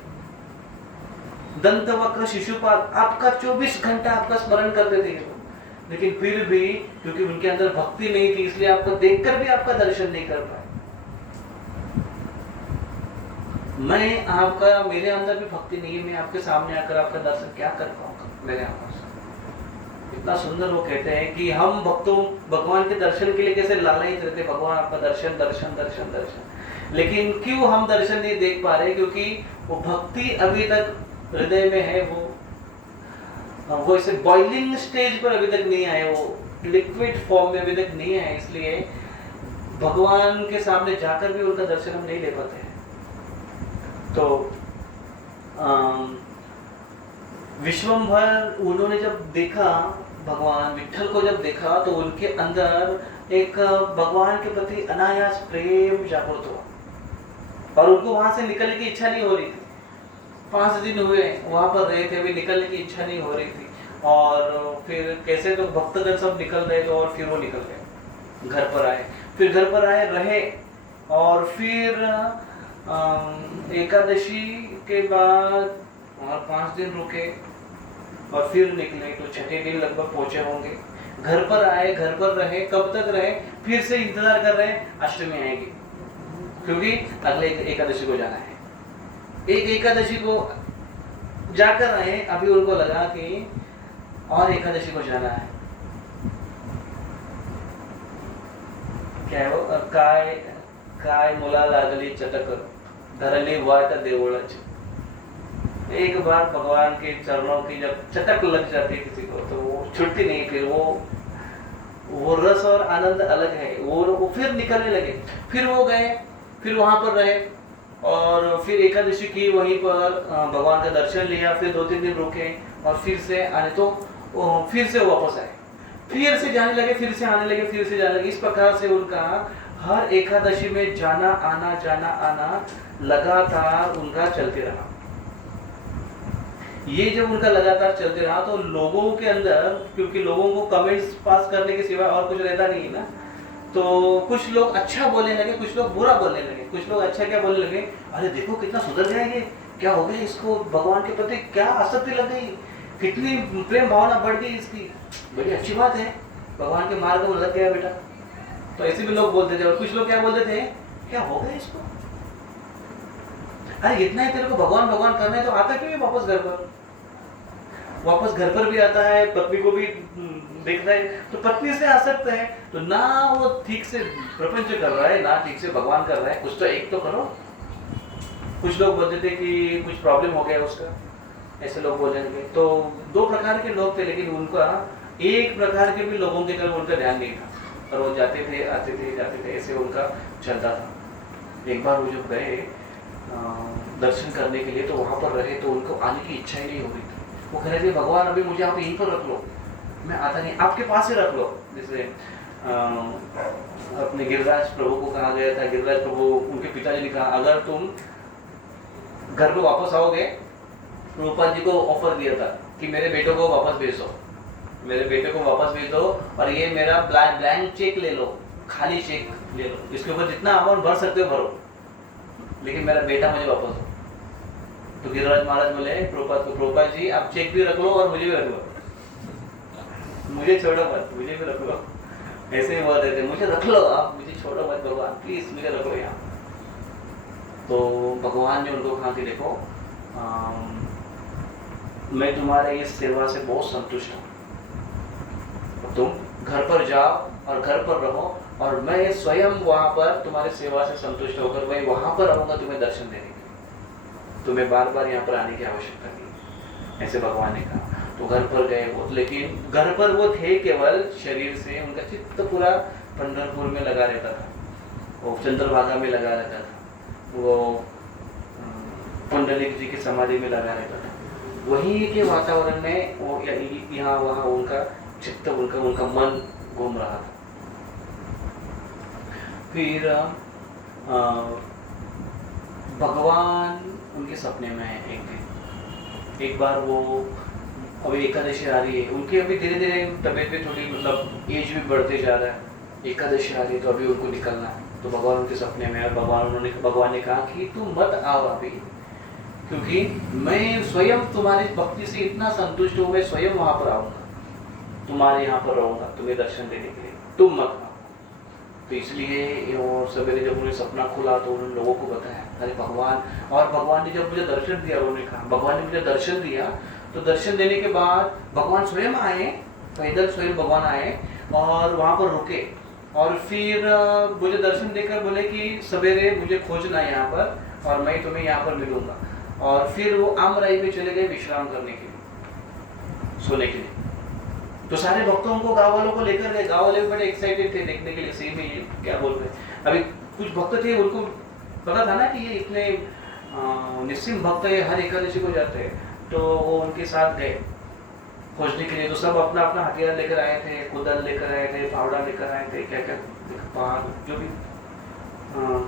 दंतवक्र शिशुपाल आपका 24 घंटा आपका स्मरण करते थे, लेकिन फिर भी क्योंकि उनके अंदर भक्ति नहीं थी, इसलिए आपको देखकर भी आपका दर्शन नहीं कर पाए। मैं आपका, मेरे अंदर भी भक्ति नहीं है, मैं आपके सामने आकर आपका दर्शन क्या कर पाऊंगा मेरे आंखों से? इतना सुंदर वो कहते हैं कि हम भक्तों भगवान के दर्शन के लिए कैसे लालायित रहते, भगवान आपका दर्शन दर्शन दर्शन दर्शन, लेकिन क्यों हम दर्शन नहीं देख पा रहे? क्योंकि वो भक्ति अभी तक हृदय में है, वो इसे बॉइलिंग स्टेज पर अभी तक नहीं आए, वो लिक्विड फॉर्म में अभी तक नहीं आए, इसलिए भगवान के सामने जाकर भी उनका दर्शन हम नहीं ले पाते हैं। तो विश्वम्भर उन्होंने जब देखा, भगवान विट्ठल को जब देखा, तो उनके अंदर एक भगवान के प्रति अनायास प्रेम जागृत हुआ और उनको वहां से निकलने की इच्छा नहीं हो रही थी। 5 दिन हुए वहां पर रहे थे, अभी निकलने की इच्छा नहीं हो रही थी। और फिर कैसे तो भक्तगण सब निकल रहे थे और फिर वो निकल गए, घर पर आए, फिर घर पर आए रहे, और फिर एकादशी के बाद और 5 दिन रुके और फिर निकले, तो 6ठे दिन लगभग पहुंचे होंगे। घर पर आए, घर पर रहे, कब तक रहे? फिर से इंतजार कर रहे हैं अष्टमी आएगी, क्योंकि अगले एकादशी को जाना है। एक एकादशी को जाकर आए, अभी उनको लगा कि और एकादशी को जाना है। क्या है वो, काय मुला लागली चटक धरली वाट देवळाची। एक बार भगवान के चरणों की जब चटक लग जाती है किसी को, तो वो छुट्टी नहीं, फिर वो रस और आनंद अलग है, वो फिर निकलने लगे। फिर वो गए, फिर वहां पर रहे और फिर एकादशी की, वहीं पर भगवान का दर्शन लिया, फिर 2-3 दिन रुके और फिर से आने, तो फिर से वापस आए, फिर से जाने लगे, फिर से आने लगे, फिर से जाने लगे। इस प्रकार से उनका हर एकादशी में जाना आना लगातार उनका चलते रहा। ये जब उनका लगातार चलते रहा तो लोगों के अंदर, क्योंकि लोगों को कमेंट्स पास करने के सिवा और कुछ रहता नहीं ना, तो कुछ लोग अच्छा बोलने लगे, कुछ लोग बुरा बोलने लगे। कुछ लोग अच्छा क्या बोलने लगे, अरे देखो कितना सुधर गया ये, क्या हो गया इसको, भगवान के प्रति क्या आसक्ति लग गई, कितनी प्रेम भावना बढ़ गई इसकी, बड़ी अच्छी बात है, भगवान के मार्ग में लग गया बेटा। तो ऐसे भी लोग बोलते थे। और कुछ लोग क्या बोलते थे, क्या हो गया इसको, अरे इतना ही तेरे को भगवान भगवान करना है तो आता क्यों है वापस घर पर? वापस घर पर भी आता है, पत्नी को भी देख रहे हैं तो पत्नी से आसक्त है, तो ना वो ठीक से प्रपंच कर रहा है, ना ठीक से भगवान कर रहा है, कुछ तो एक तो करो। कुछ लोग बोलते थे कि कुछ प्रॉब्लम हो गया उसका, ऐसे लोग बोलेंगे। तो दो प्रकार के लोग थे, लेकिन उनका एक प्रकार के भी लोगों की तरफ उनका ध्यान नहीं था, और वो जाते थे आते थे जाते थे, ऐसे उनका चलता था। एक बार वो जब गए दर्शन करने के लिए, तो वहाँ पर रहे तो उनको आने की इच्छा ही नहीं हो रही थी। वो कह रहे थे भगवान अभी मुझे आप यहीं पर रख लो, मैं आता नहीं, आपके पास ही रख लो। जैसे अपने गिरिराज प्रभु को कहा गया था, गिरिराज प्रभु उनके पिताजी ने कहा अगर तुम घर पे वापस आओगे, प्रभुपाद जी को ऑफर दिया था कि मेरे बेटों को वापस भेज दो, मेरे बेटे को वापस भेज दो, और ये मेरा ब्लैंक चेक ले लो, खाली चेक ले लो, इसके ऊपर जितना अमाउंट भर सकते हो भरो, लेकिन मेरा बेटा मुझे वापस दो। तो गिरिराज महाराज बोले प्रभुपाद को, प्रभुपाद जी आप चेक भी रख लो और मुझे भी रख लो, मुझे छोड़ो मत, मुझे भी रख लो। ऐसे ही बोल रहे थे, मुझे रख लो आप, मुझे छोड़ो मत भगवान, प्लीज मुझे रख लो यहाँ। तो भगवान ने उनको कहा कि देखो मैं तुम्हारे इस सेवा से बहुत संतुष्ट हूँ, तुम घर पर जाओ और घर पर रहो, और मैं स्वयं वहाँ पर तुम्हारी सेवा से संतुष्ट होकर मैं वहाँ पर रहूँगा तुम्हें दर्शन देने के लिए, तुम्हें बार बार यहाँ पर आने की आवश्यकता नहीं, ऐसे भगवान ने कहा। तो घर पर गए वो, लेकिन घर पर वो थे केवल शरीर से, उनका चित्त पूरा पंढरपुर में लगा रहता था, वो चंद्रभागा में लगा रहता था, वो पुंडलिक जी की समाधि में लगा रहता था। वहीं के वातावरण में वो यहाँ वहाँ उनका चित्त, उनका मन घूम रहा था। फिर भगवान उनके सपने में एक दिन, एक बार वो अभी एकादशी आ रही है, उनकी अभी धीरे धीरे तबीयत भी थोड़ी मतलब एज भी बढ़ते जा रहा है, एकादशी आ रही है तो अभी उनको निकलना है। तो भगवान उनके सपने में, और भगवान ने कहा कि तुम मत आओ अभी, क्योंकि मैं स्वयं तुम्हारी भक्ति से इतना संतुष्ट हूँ, मैं स्वयं वहां पर आऊंगा, तुम्हारे यहाँ पर रहूंगा तुम्हें दर्शन देने के लिए, तुम मत आओ। तो इसलिए सवेरे जब उन्हें सपना खुला तो उन्होंने लोगों को बताया अरे भगवान, और भगवान ने जब मुझे दर्शन दिया, उन्होंने कहा भगवान ने मुझे दर्शन दिया, तो दर्शन देने के बाद भगवान स्वयं आए, पैदल स्वयं भगवान आए और वहां पर रुके, और फिर मुझे दर्शन देकर बोले कि सवेरे मुझे खोजना यहाँ पर और मैं तुम्हें यहाँ पर मिलूंगा। और फिर वो आमराई में चले गए विश्राम करने के लिए, सोने के लिए। तो सारे भक्तों को, गाँव वालों को लेकर गए, गाँव वाले बड़े एक्साइटेड थे देखने के लिए, सही में ये क्या बोल रहे। अभी कुछ भक्त थे, उनको पता था ना कि ये इतने निस्सिम भक्त है, हर एकादशी को जाते हैं, तो वो उनके साथ गए खोजने के लिए। तो सब अपना अपना हथियार लेकर आए थे, कुदाल लेकर आए थे, फावड़ा लेकर आए थे, क्या क्या पहाड़ जो भी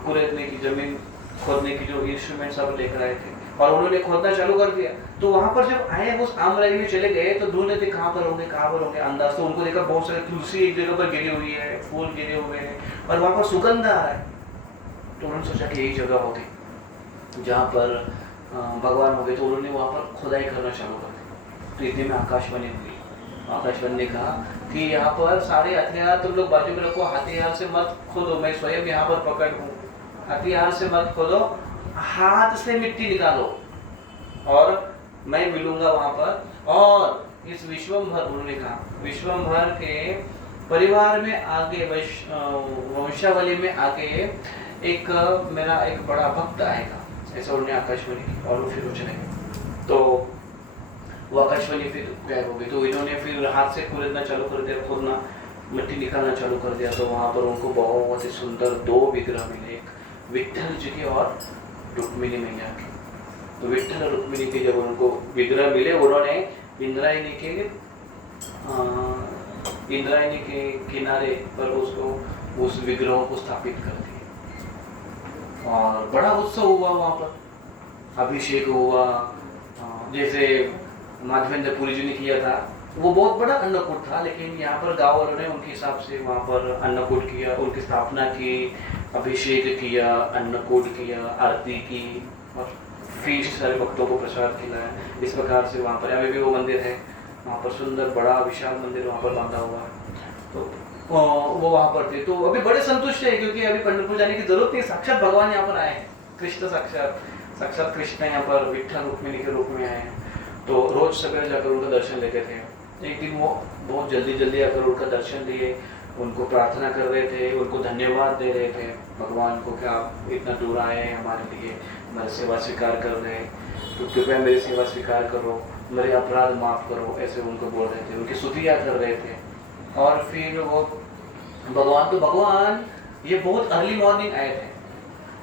कुरेदने की, जमीन खोदने की जो इंस्ट्रूमेंट सब लेकर आए थे, और उन्होंने खोदना चालू कर दिया। तो वहां पर जब आए उस आमराई में चले गए तो ढूंढ रहे थे कहाँ पर होंगे कहाँ पर होंगे, अंदाज। तो उनको देखा बहुत सारे तुलसी एक जगह पर गिरी हुई है, फूल गिरे हुए हैं, और वहां पर सुगंध आ रहा है। तो उन्होंने सोचा कि यही जगह होगी जहाँ पर भगवान हो गए। तो उन्होंने वहां पर खुदाई करना चालू कर दी। तो इतने में आकाशवाणी हुई। आकाशवाणी ने कहा कि यहाँ पर सारे हथियार तुम लोग बाजू में रखो, हथियार से मत खोदो, मैं स्वयं यहाँ पर पकड़ हूँ, हथियार से मत खोदो, हाथ से मिट्टी निकालो और मैं मिलूंगा वहां पर। और इस विश्वम्भर, उन्होंने कहा विश्वम्भर के परिवार में आगे, वंशावली में आगे एक मेरा एक बड़ा भक्त आएगा, ऐसा उन्होंने आकाशवाणी की। और वो फिर चले गए। तो वो आकाशवाणी फिर गायब हो गई। तो इन्होंने फिर हाथ से खुदना चालू कर दिया, खुदना मिट्टी निकालना चालू कर दिया। तो वहां पर उनको बहुत ही सुंदर दो विग्रह मिले, एक विठल जी के और रुक्मिणी मैया के। तो विठल और रुक्मिणी के जब उनको विग्रह मिले, उन्होंने इंद्रायणी के किनारे पर उसको, उस विग्रहों को स्थापित कर दिया। और बड़ा उत्सव हुआ वहां पर, अभिषेक हुआ, जैसे माधवेंद्र पुरी जी ने किया था। वो बहुत बड़ा अन्नकूट था, लेकिन यहाँ पर गाँव वालों ने उनके हिसाब से वहाँ पर अन्नकूट किया, उनकी स्थापना की, अभिषेक किया, अन्नकूट किया, आरती की, और फीस्ट सारे भक्तों को प्रसाद खिलाया। इस प्रकार से वहाँ पर अभी भी वो मंदिर है, वहाँ पर सुंदर बड़ा विशाल मंदिर वहाँ पर बांधा हुआ है। तो वो वहाँ पर थे। तो अभी बड़े संतुष्ट है, क्योंकि अभी पंढरपुर जाने की जरूरत नहीं, साक्षात भगवान यहाँ पर आए हैं, कृष्ण साक्षात कृष्ण यहाँ पर विठल रुक्मिणी के रूप में आए हैं। तो रोज सवेरे जाकर उनका दर्शन लेते थे। एक दिन वो बहुत जल्दी जल्दी आकर उनका दर्शन लिए, उनको प्रार्थना कर रहे थे, उनको धन्यवाद दे रहे थे भगवान को कि आप इतना दूर आए हैं हमारे लिए, हमारी सेवा स्वीकार कर रहे हैं, तो कृपया मेरी सेवा स्वीकार करो, मेरे अपराध माफ़ करो, ऐसे उनको बोल रहे थे, उनकी स्तुतियाँ कर रहे थे। और फिर वो भगवान ये बहुत अर्ली मॉर्निंग आए थे,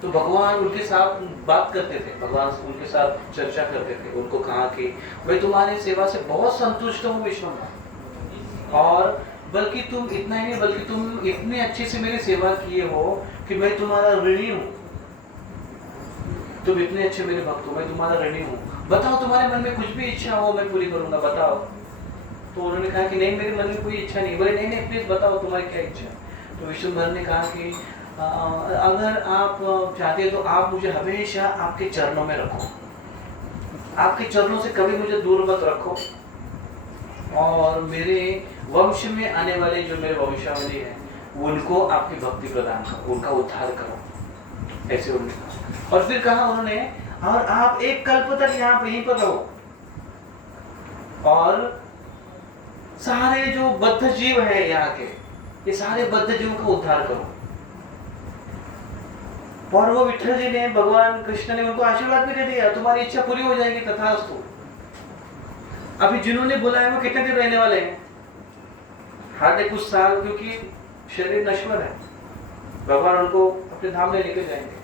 तो भगवान उनके साथ बात करते थे, भगवान उनके साथ चर्चा करते थे, उनको कहा कि मैं तुम्हारी सेवा से बहुत संतुष्ट हूँ विश्वनाथ, और बल्कि तुम इतना ही नहीं, बल्कि तुम इतने अच्छे से मेरी सेवा किए हो कि मैं तुम्हारा ऋणी हूँ, तुम इतने अच्छे मेरे भक्त हो, मैं तुम्हारा ऋणी हूँ, बताओ तुम्हारे मन में कुछ भी इच्छा हो मैं पूरी करूंगा, बताओ। तो उन्होंने कहा कि नहीं, मेरे मन में कोई इच्छा नहीं। बोले नहीं नहीं, प्लीज बताओ तुम्हारी क्या इच्छा है। तो विष्णुभर ने कहा कि अगर आप चाहते हैं तो आप मुझे हमेशा आपके चरणों में रखो, आपके चरणों से कभी मुझे दूर मत रखो, और मेरे वंश में आने वाले जो मेरे वंशावली है उनको आपकी भक्ति प्रदान करो, उनका उद्धार करो, ऐसे उन्होंने कहा। और फिर कहा उन्होंने, और आप एक कल्प तक यहाँ पर यहीं पर रहो, और सारे जो बद्ध जीव है यहाँ के, ये सारे बद्ध जीवों का उद्धार करो। और वो विठल जी ने, भगवान कृष्ण ने उनको आशीर्वाद भी दे दिया, तुम्हारी इच्छा पूरी हो जाएगी तथास्तु। अभी जिन्होंने बोला है वो कितने दिन रहने वाले हैं? हार्दिक कुछ साल, क्योंकि शरीर नश्वर है, भगवान उनको अपने धाम में लेके जाएंगे।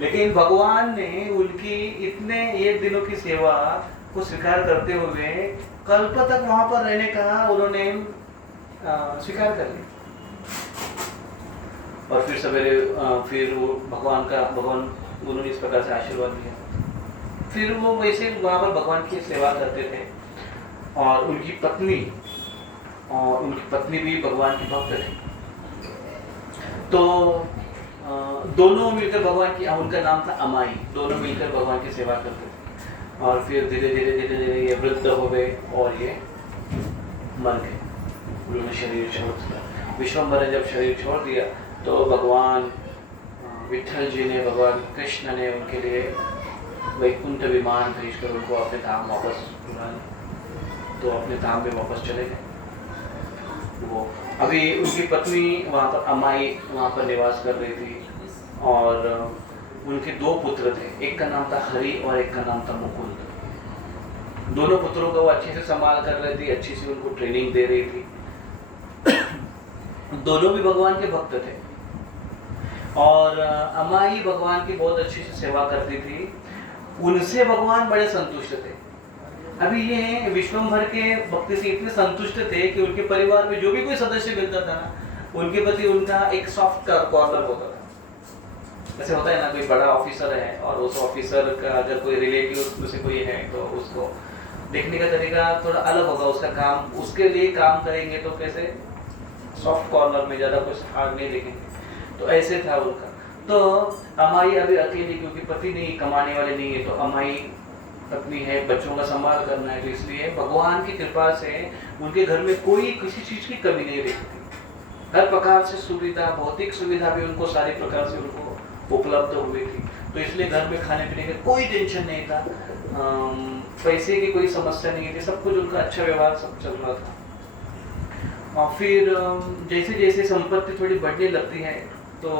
लेकिन भगवान ने उनकी इतने ये दिनों की सेवा को स्वीकार करते हुए कल्प तक वहां पर रहने का उन्होंने स्वीकार कर लिया। और फिर सवेरे फिर वो भगवान उन्होंने इस प्रकार से आशीर्वाद दिया। फिर वो वैसे वहाँ पर भगवान की सेवा करते थे, और उनकी पत्नी भी भगवान की भक्त थी। तो दोनों मिलकर भगवान की, उनका नाम था अमाई, दोनों मिलकर भगवान की सेवा करते थे। और फिर धीरे धीरे ये वृद्ध हो गए और ये मर गए, उन्होंने शरीर छोड़ दिया। विश्वम्भर ने जब शरीर छोड़ दिया तो भगवान विठल जी ने, भगवान कृष्ण ने उनके लिए वैकुंठ विमान भेजकर उनको अपने धाम वापस बुला लिया, तो अपने धाम में वापस चले गए। वो अभी उनकी पत्नी वहाँ पर अमाई वहाँ पर निवास कर रही थी, और उनके 2 पुत्र थे, एक का नाम था हरि और एक का नाम था मुकुंद। दोनों पुत्रों को वो अच्छे से संभाल कर रही थी, अच्छी से उनको ट्रेनिंग दे रही थी। दोनों भी भगवान के भक्त थे, और अमाई भगवान की बहुत अच्छी से सेवा करती थी, उनसे भगवान बड़े संतुष्ट थे। अभी ये विश्वम्भर के भक्ति से इतने संतुष्ट थे कि उनके परिवार में जो भी कोई सदस्य मिलता था उनके प्रति उनका एक सॉफ्ट कॉर्नर होता था। जैसे होता है ना, कोई बड़ा ऑफिसर है और उस ऑफिसर का अगर कोई रिलेटिव उससे कोई है तो उसको देखने का तरीका थोड़ा अलग होगा, उसका काम, उसके लिए काम करेंगे तो कैसे सॉफ्ट कॉर्नर में, ज़्यादा कुछ हार्ड नहीं देखेंगे। तो ऐसे था उनका। तो अमाई अभी अकेली, क्योंकि पति नहीं, कमाने वाले नहीं है, तो अमाई पत्नी है, बच्चों का संभाल करना है, तो इसलिए भगवान की कृपा से उनके घर में कोई किसी चीज़ की कमी नहीं रहती। हर प्रकार से सुविधा, भौतिक सुविधा भी उनको सारी प्रकार से उनको उपलब्ध हुई थी। तो इसलिए घर में खाने पीने का कोई टेंशन नहीं था, पैसे की कोई समस्या नहीं थी, सब कुछ उनका अच्छा व्यवहार सब चल रहा था। और फिर जैसे जैसे संपत्ति थोड़ी बढ़ने लगती है तो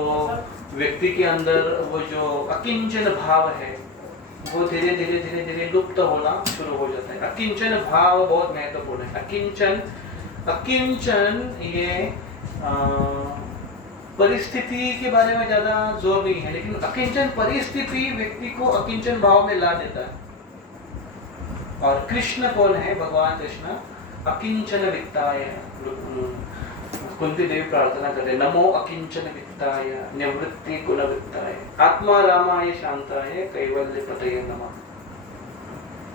व्यक्ति के अंदर वो जो अकिंचन भाव है वो धीरे धीरे लुप्त होना शुरू हो जाता है। अकिंचन भाव बहुत महत्वपूर्ण है। अकिंचन ये परिस्थिति के बारे में ज्यादा जोर नहीं है, लेकिन अकिंचन परिस्थिति व्यक्ति को अकिंचन भाव में ला देता है। और कृष्ण कौन है? भगवान कृष्ण अकिंचन वित्ताय। कुंती देवी प्रार्थना करते, नमो अकिंचन वित्ताय निवृत्ति गुण वित्ताय आत्मा रामाय शांताय कैवल्य पतये नमः।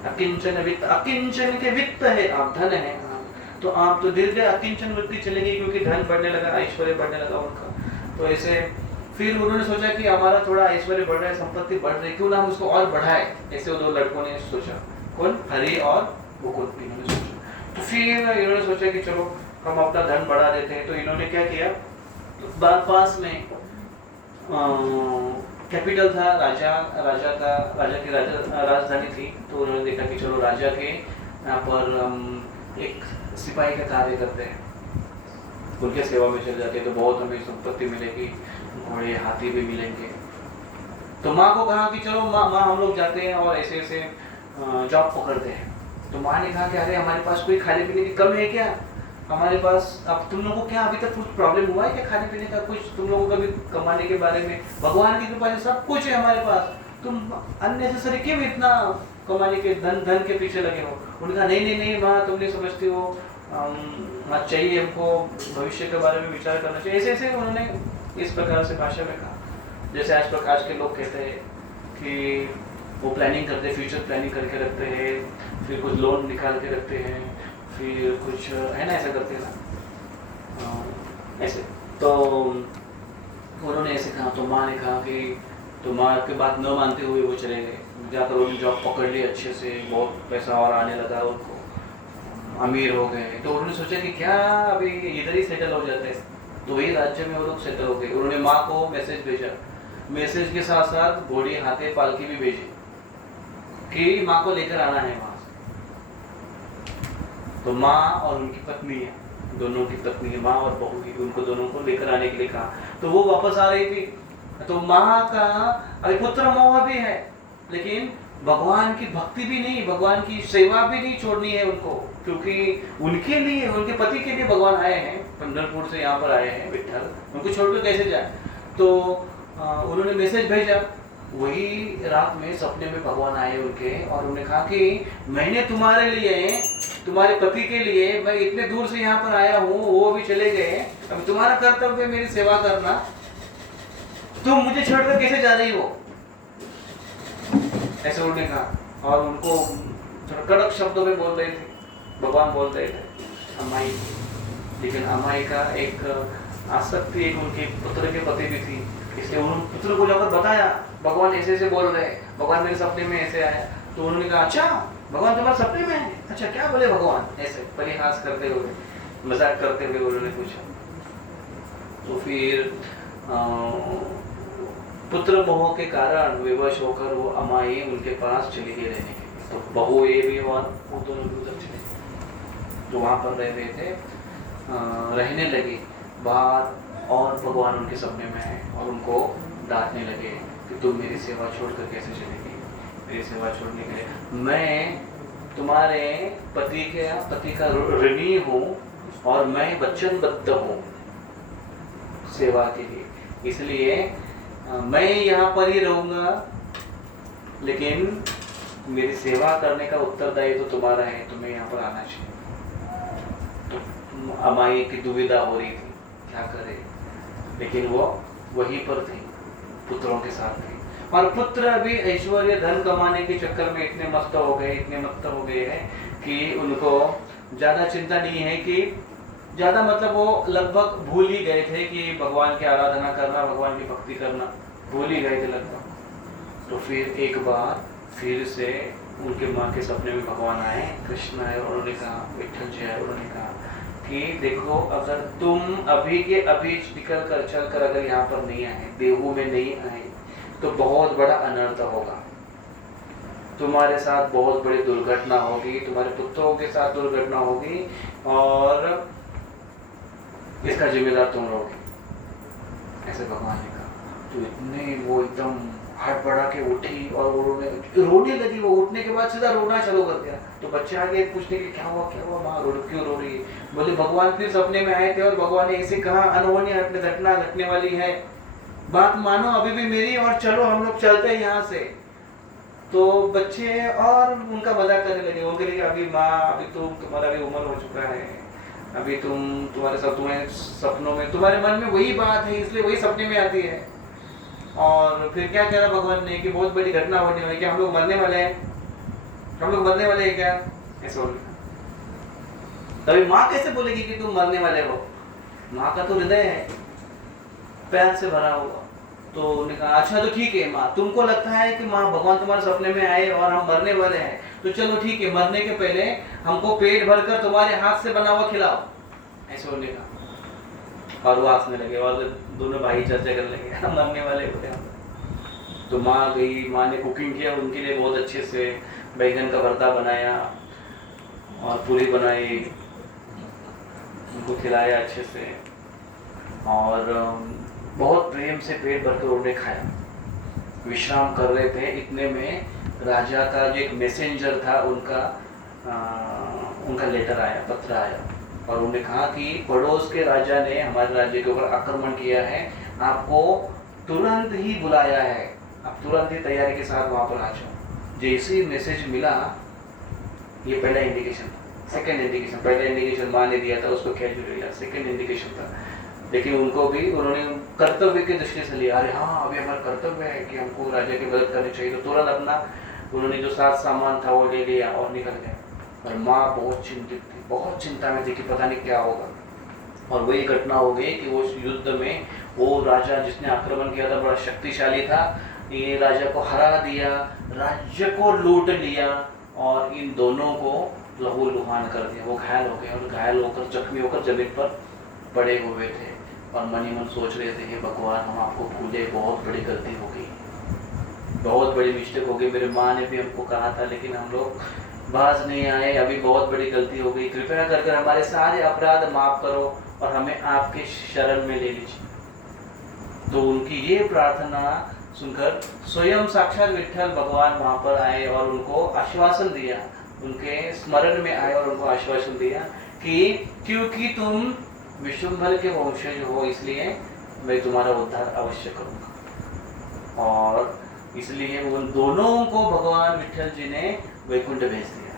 अकिंचन वित्त, अकिंचन के वित्त है आप, धन है, तो आप तो धीरे धीरे अकिंचन वृत्ति चलेगी, क्योंकि धन बढ़ने लगा, ऐश्वर्य बढ़ने लगा उनका। तो ऐसे फिर उन्होंने सोचा कि हमारा थोड़ा ऐश्वर्य बढ़ रहा है, संपत्ति बढ़ रही है, क्यों ना हम उसको और बढ़ाए। ऐसे वो 2 लड़कों ने सोचा, कौन? हरि और मुकुंद, इन्होंने सोचा। तो फिर इन्होंने सोचा कि चलो हम अपना धन बढ़ा देते हैं। तो इन्होंने क्या किया, तो पास में कैपिटल था, राजा की राजधानी थी। तो उन्होंने देखा कि चलो राजा के यहाँ पर एक सिपाही का कार्य करते हैं, उनके सेवा में चले जाते हैं, तो बहुत हमें संपत्ति मिलेगी, घोड़े हाथी भी मिलेंगे। तो माँ को कहा कि चलो माँ हम लोग जाते हैं और ऐसे ऐसे जॉब पकड़ते हैं। तो माँ ने कहा कि अरे हमारे पास कोई खाने पीने की कम है क्या, हमारे पास, अब तुम लोगों को क्या अभी तक कुछ प्रॉब्लम हुआ है क्या खाने पीने का, कुछ तुम लोगों को कभी कमाने के बारे में, भगवान की कृपा से सब कुछ है हमारे पास, तुम अननेसेसरी क्यों इतना कमाने के धन के पीछे लगे हो। उन्होंने कहा नहीं माँ, तुम नहीं समझती हो, चाहिए हमको भविष्य के बारे में विचार करना चाहिए। ऐसे ऐसे उन्होंने इस प्रकार से भाषा में कहा, जैसे आज के लोग कहते हैं कि वो प्लानिंग करते हैं, फ्यूचर प्लानिंग करके रखते हैं, फिर कुछ लोन निकाल के रखते हैं, फिर कुछ है ना ऐसा करते हैं ना ऐसे। तो उन्होंने ऐसे कहा, तो माँ ने कहा कि, तो माँ की बात न मानते हुए वो चले गए, जाकर उन्होंने जॉब पकड़ ली अच्छे से, बहुत पैसा और आने लगा उनको, अमीर हो गए। तो उन्होंने सोचा कि क्या अभी इधर ही सेटल हो जाते हैं, तो वही राज्य में वो लोग सेटल हो गए। उन्होंने माँ को मैसेज भेजा, मैसेज के साथ साथ घोड़ी हाथे पालकी भी भेजी कि माँ को लेकर आना है वहां से। तो माँ और उनकी पत्नी है, दोनों की पत्नी है, माँ और बहू की, उनको दोनों को लेकर आने के लिए कहा। तो वो वापस आ रही थी, तो माँ का अभी पुत्र मोह भी है, लेकिन भगवान की भक्ति भी नहीं, भगवान की सेवा भी नहीं छोड़नी है उनको, क्योंकि उनके लिए, उनके पति के लिए भगवान आए हैं, पंढरपुर से यहाँ पर आए हैं विठल, उनको छोड़कर कैसे जाए। तो उन्होंने मैसेज भेजा, वही रात में सपने में भगवान आए उनके, और उन्होंने कहा कि मैंने तुम्हारे लिए, तुम्हारे पति के लिए मैं इतने दूर से यहाँ पर आया हूँ, वो भी चले गए, अब तुम्हारा कर्तव्य मेरी सेवा करना, तुम मुझे छोड़कर कैसे जा रही हो, ऐसे उन्होंने कहा। और उनको थोड़ा कड़क शब्दों में बोल रहे थे, भगवान बोल रहे थे अम्माई, लेकिन अम्माई का एक आसक्ति एक उनके पुत्र के पति भी थी, इसलिए उन्होंने पुत्र को जाकर बताया भगवान ऐसे ऐसे बोल रहे हैं, भगवान मेरे सपने में ऐसे आया। तो उन्होंने कहा अच्छा भगवान तुम्हारे सपने में है, अच्छा क्या बोले भगवान, ऐसे परिहास करते हुए, मजाक करते हुए उन्होंने पूछा। तो फिर पुत्र मोह के कारण विवश होकर वो अमाई उनके पास चली गई रहने के लिए। तो बहू ये भी और वो दोनों भी उधर चले, तो वहां पर रह रहे थे, रहने लगे बाहर, और भगवान उनके सपने में आए और उनको डांटने लगे कि तुम मेरी सेवा छोड़कर कैसे चलेगी, मेरी सेवा छोड़ने के लिए मैं तुम्हारे पति का ऋणी हूँ, और मैं वचनबद्ध हूँ सेवा के लिए, इसलिए मैं यहाँ पर ही रहूंगा, लेकिन मेरी सेवा करने का उत्तरदायित्व तो तुम्हारा है, तुम्हें यहाँ पर आना चाहिए। तो अमाई की दुविधा हो रही थी क्या करे, लेकिन वो वहीं पर थी, पुत्रों के साथ थी, और पुत्र अभी ऐश्वर्य धन कमाने के चक्कर में इतने मस्त हो गए हैं कि उनको ज्यादा चिंता नहीं है, कि ज्यादा मतलब वो लगभग भूल ही गए थे कि भगवान की आराधना करना, भगवान की भक्ति करना भूल ही गए थे लगभग। तो फिर एक बार फिर से उनके माँ के सपने में भगवान आए, कृष्ण आए, और उन्होंने कहा, विठल जी आए, उन्होंने कहा कि देखो अगर तुम अभी के अभी निकल कर चल कर अगर यहाँ पर नहीं आए, देहू में नहीं आए, तो बहुत बड़ा अनर्थ होगा, तुम्हारे साथ बहुत बड़ी दुर्घटना होगी, तुम्हारे पुत्रों के साथ दुर्घटना होगी, और इसका जिम्मेदार तुम रहोगे, ऐसे भगवान ने कहा। तो इतने वो एकदम हड़बड़ा के उठी और रोने लगी, वो उठने के बाद सीधा रोना चालू कर दिया। तो बच्चे आगे पूछने के क्या हुआ माँ, क्यों रो रही है, बोले भगवान फिर सपने में आए थे और भगवान ने ऐसे कहा, अनहोनी घटना घटने वाली है, बात मानो अभी भी मेरी, और चलो हम लोग चलते हैं यहाँ से। तो बच्चे और उनका मजाक करने लगे, वो कह रहे अभी माँ, अभी तुम्हारा भी उम्र हो चुका है, अभी तुम्हारे साथ, तुम्हें सपनों में तुम्हारे मन में वही बात है, इसलिए वही सपने में आती है। और फिर क्या कह रहा भगवान ने कि बहुत बड़ी घटना होने वाली, क्या हम लोग मरने वाले हैं, हम लोग मरने वाले हैं क्या, ऐसा बोल रहा। तभी माँ कैसे बोलेगी कि तुम मरने वाले हो, माँ का तो हृदय है प्यार से भरा हुआ। तो उन्होंने कहा अच्छा तो ठीक है माँ, तुमको लगता है कि माँ भगवान तुम्हारे सपने में आए और हम मरने वाले हैं, तो चलो ठीक है, मरने के पहले हमको पेट भरकर तुम्हारे हाथ से बना हुआ खिलाओ, ऐसे बोलने का। और वो हंसने लगे और दोनों भाई चर्चा करने लगे, हम मरने वाले होते हैं। तो माँ गई, माँ ने कुकिंग किया उनके लिए, बहुत अच्छे से बैंगन का भरता बनाया, और पूरी बनाई, उनको खिलाया अच्छे से, और बहुत प्रेम से पेट भरकर उन्होंने खाया। विश्राम कर रहे थे, इतने में राजा का जो एक मैसेंजर था उनका लेटर आया, पत्र आया, और उन्होंने कहा कि पड़ोस के राजा ने हमारे राज्य के ऊपर आक्रमण किया है, आपको तुरंत ही बुलाया है, आप तुरंत ही तैयारी के साथ वहाँ पर आ जाओ। जैसे ही मैसेज मिला, ये पहला इंडिकेशन था, सेकेंड इंडिकेशन, पहला इंडिकेशन माँ ने दिया था, उसको कैजुअली लिया, सेकेंड इंडिकेशन था। लेकिन उनको भी उन्होंने कर्तव्य की दृष्टि से लिया, अरे हाँ अभी हमारा कर्तव्य है कि हमको राजा की मदद करनी चाहिए, तो तुरंत अपना उन्होंने जो साथ सामान था वो ले लिया और निकल गया। और माँ बहुत चिंतित थी, बहुत चिंता में थी कि पता नहीं क्या होगा। और वही घटना हो गई कि वो युद्ध में वो राजा जिसने आक्रमण किया था बड़ा शक्तिशाली था, ये राजा को हरा दिया, राज्य को लूट लिया, और इन दोनों को लहू लुहान कर दिया। वो घायल हो गए, और घायल होकर जख्मी होकर जमीन पर पड़े हुए थे, और मन ही मन सोच रहे थे कि भगवान हम आपको भूले, बहुत बड़ी गलती हो गई, बहुत बड़ी मिस्टेक हो गई, मेरे माँ ने भी हमको कहा था लेकिन हम लोग बाज नहीं आए, अभी बहुत बड़ी गलती हो गई, कृपया कर हमारे सारे अपराध माफ करो और हमें आपके शरण में ले लीजिए। तो उनकी ये प्रार्थना सुनकर स्वयं साक्षात विठ्ठल भगवान वहाँ पर आए और उनको आश्वासन दिया, उनके स्मरण में आए और उनको आश्वासन दिया कि क्योंकि तुम विश्वम्भर के वंशज हो, इसलिए मैं तुम्हारा उद्धार अवश्य करूँगा। और इसलिए उन दोनों को भगवान विठ्ठल जी ने वैकुंठ भेज दिया।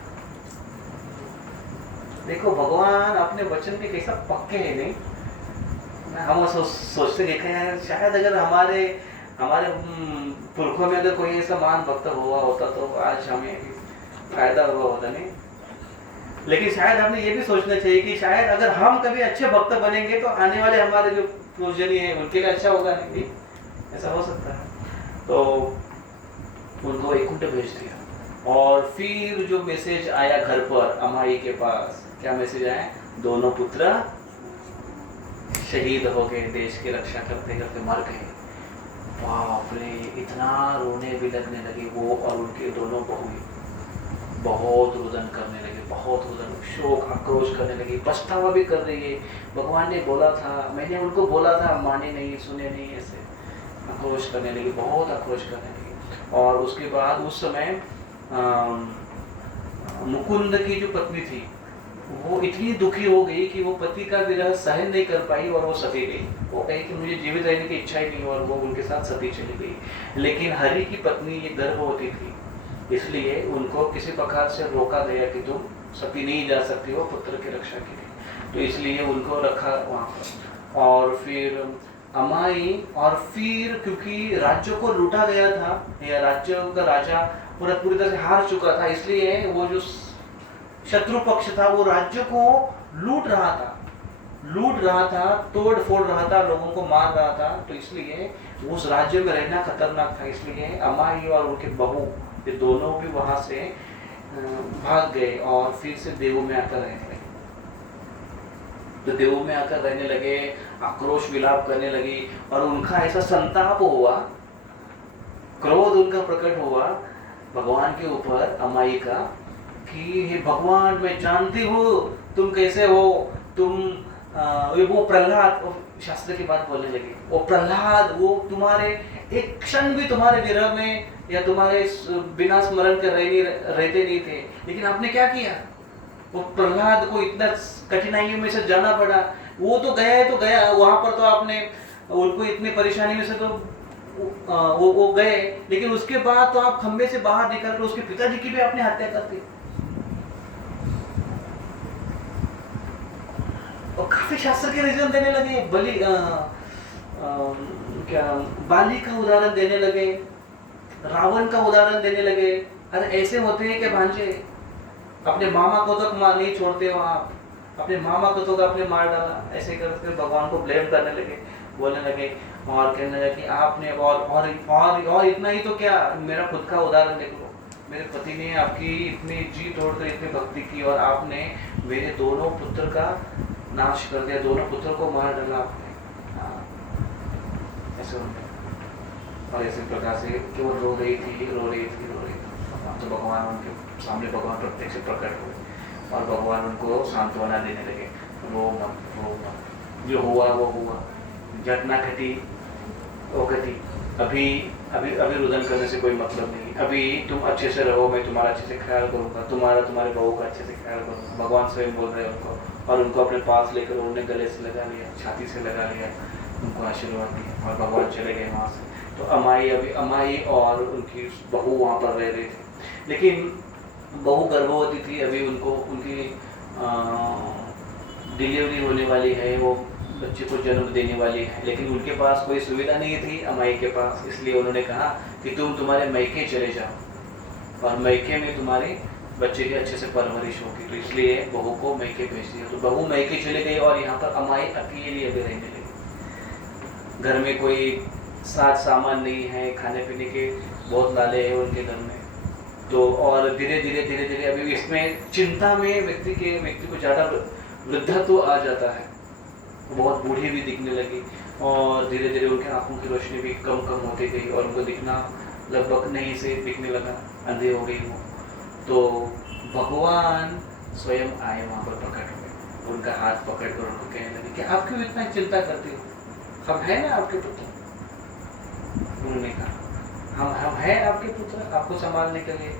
देखो भगवान अपने वचन के कैसा पक्के हैं, नहीं? हम सोचते देखे हैं, शायद अगर हमारे पुरखों में अगर कोई ऐसा महान भक्त हुआ होता तो आज हमें फायदा हुआ होता, नहीं? लेकिन शायद हमें ये भी सोचना चाहिए कि शायद अगर हम कभी अच्छे भक्त बनेंगे तो आने वाले हमारे जो पूजनीय है उनके लिए अच्छा होगा, नहीं? ऐसा हो सकता है। तो उनको वैकुंठ भेज दिया। और फिर जो मैसेज आया घर पर अमाई के पास, क्या मैसेज आया? दोनों पुत्र शहीद हो गए, देश की रक्षा करते करते मर गए। बाप रे, इतना रोने भी लगने लगे वो और उनके दोनों बहुएं, बहुत रुदन करने लगे, बहुत रुदन, शोक आक्रोश करने लगी, पछतावा भी कर रही है। भगवान ने बोला था, मैंने उनको बोला था, माने नहीं, सुने नहीं, ऐसे आक्रोश करने लगी, बहुत आक्रोश करने लगी। और उसके बाद उस समय मुकुंद की जो पत्नी थी वो इतनी दुखी हो गई कि वो पति का विरह सहन नहीं कर पाई और वो सती गई। वो कही कि मुझे जीवित रहने की इच्छा ही नहीं, और वो उनके साथ सती चली गई। लेकिन हरि की पत्नी ये गर्भवती थी, इसलिए उनको किसी प्रकार से रोका गया कि तुम सती नहीं जा सकती हो पुत्र की रक्षा के लिए, तो इसलिए उनको रखा वहाँ पर। और फिर अमाई, और फिर क्योंकि राज्य को लूटा गया था, या राज्य का राजा पूरी तरह से हार चुका था, इसलिए वो जो शत्रु पक्ष था वो राज्य को लूट रहा था, तोड़ फोड़ रहा था, लोगों को मार रहा था। तो इसलिए उस राज्य में रहना खतरनाक था, इसलिए अमाई और उनके बहू ये दोनों भी वहां से भाग गए और फिर से देवों में आकर रहने लगे। तो देवों में आकर रहने लगे, आक्रोश विलाप करने लगी, और उनका ऐसा संताप हुआ, क्रोध उनका प्रकट हुआ भगवान के ऊपर, अमाई का, कि हे भगवान, मैं जानती हूँ तुम कैसे हो, तुम वो प्रहलाद, शास्त्र की बात बोलने लगी, वो प्रहलाद, वो तुम्हारे एक क्षण भी तुम्हारे विरह में या तुम्हारे बिना स्मरण कर रहते नहीं थे, लेकिन आपने क्या किया? वो प्रहलाद को इतना कठिनाइयों में से जाना पड़ा, वो तो गया है तो गया, वहां पर तो आपने उनको इतनी परेशानी में से तो वो गए, लेकिन उसके बाद तो आप खंबे से बाहर निकल कर उसके पिताजी की भी आपने हत्या कर दी। और काफी शास्त्र के रीजन देने लगे, बाली का उदाहरण देने लगे, रावण का उदाहरण देने लगे। अरे ऐसे होते हैं कि भांजे अपने मामा को तो नहीं छोड़ते हो आप, अपने मामा को तो आपने मार डाला, ऐसे करके भगवान को ब्लेम करने लगे, बोलने लगे और कहने लगे कि आपने और इतना ही तो क्या, मेरा खुद का उदाहरण देख लो, मेरे पति ने आपकी इतनी जी तोड़कर इतनी भक्ति की और आपने मेरे दोनों पुत्र का नाश कर दिया, दोनों पुत्र को मार डाला आपने। ऐसे और ऐसे प्रकार से केवल रो रही थी। तो भगवान उनके सामने भगवान प्रत्यक्ष से प्रकट हुए और भगवान उनको सांत्वना देने लगे, रो मत, जो हुआ वो हुआ, घटना घटी वो घटी, अभी अभी अभी रुदन करने से कोई मतलब नहीं, अभी तुम अच्छे से रहो, मैं तुम्हारा अच्छे से ख्याल करूँगा, तुम्हारे बहू का अच्छे से ख्याल करूँगा। भगवान स्वयं बोल रहे हैं उनको, और उनको अपने पास लेकर उन्होंने गले से लगा लिया, छाती से लगा लिया, उनको आशीर्वाद दिया और भगवान चले गए वहाँ से। तो अमाई और उनकी बहू वहाँ पर रह रहे थे, लेकिन बहू गर्भवती थी, अभी उनकी डिलीवरी होने वाली है, वो बच्चे को जन्म देने वाली है, लेकिन उनके पास कोई सुविधा नहीं थी अमाई के पास। इसलिए उन्होंने कहा कि तुम तुम्हारे मैके चले जाओ और मैके में तुम्हारे बच्चे की अच्छे से परवरिश होगी। तो इसलिए बहू को मैके भेज दिया। तो बहू मैके चले गई और यहाँ पर अमाई अकेली अभी रहने लगी। घर में कोई साज सामान नहीं है, खाने पीने के बहुत लाले हैं उनके घर में। तो और धीरे धीरे अभी इसमें चिंता में व्यक्ति को ज़्यादा वृद्धत्व आ जाता है, बहुत बूढ़ी भी दिखने लगी और धीरे धीरे उनके आंखों की रोशनी भी कम होती गई और उनको दिखना लगभग नहीं से दिखने लगा, अंधे हो गई वो। तो भगवान स्वयं आए वहाँ पर प्रकट हुए, उनका हाथ पकड़ कर उनको कहने लगे कि आप क्यों इतना चिंता करते हो, हम हैं ना आपके पुत्र। उन्होंने कहा हम हैं आपके पुत्र, आपको संभालने के लिए।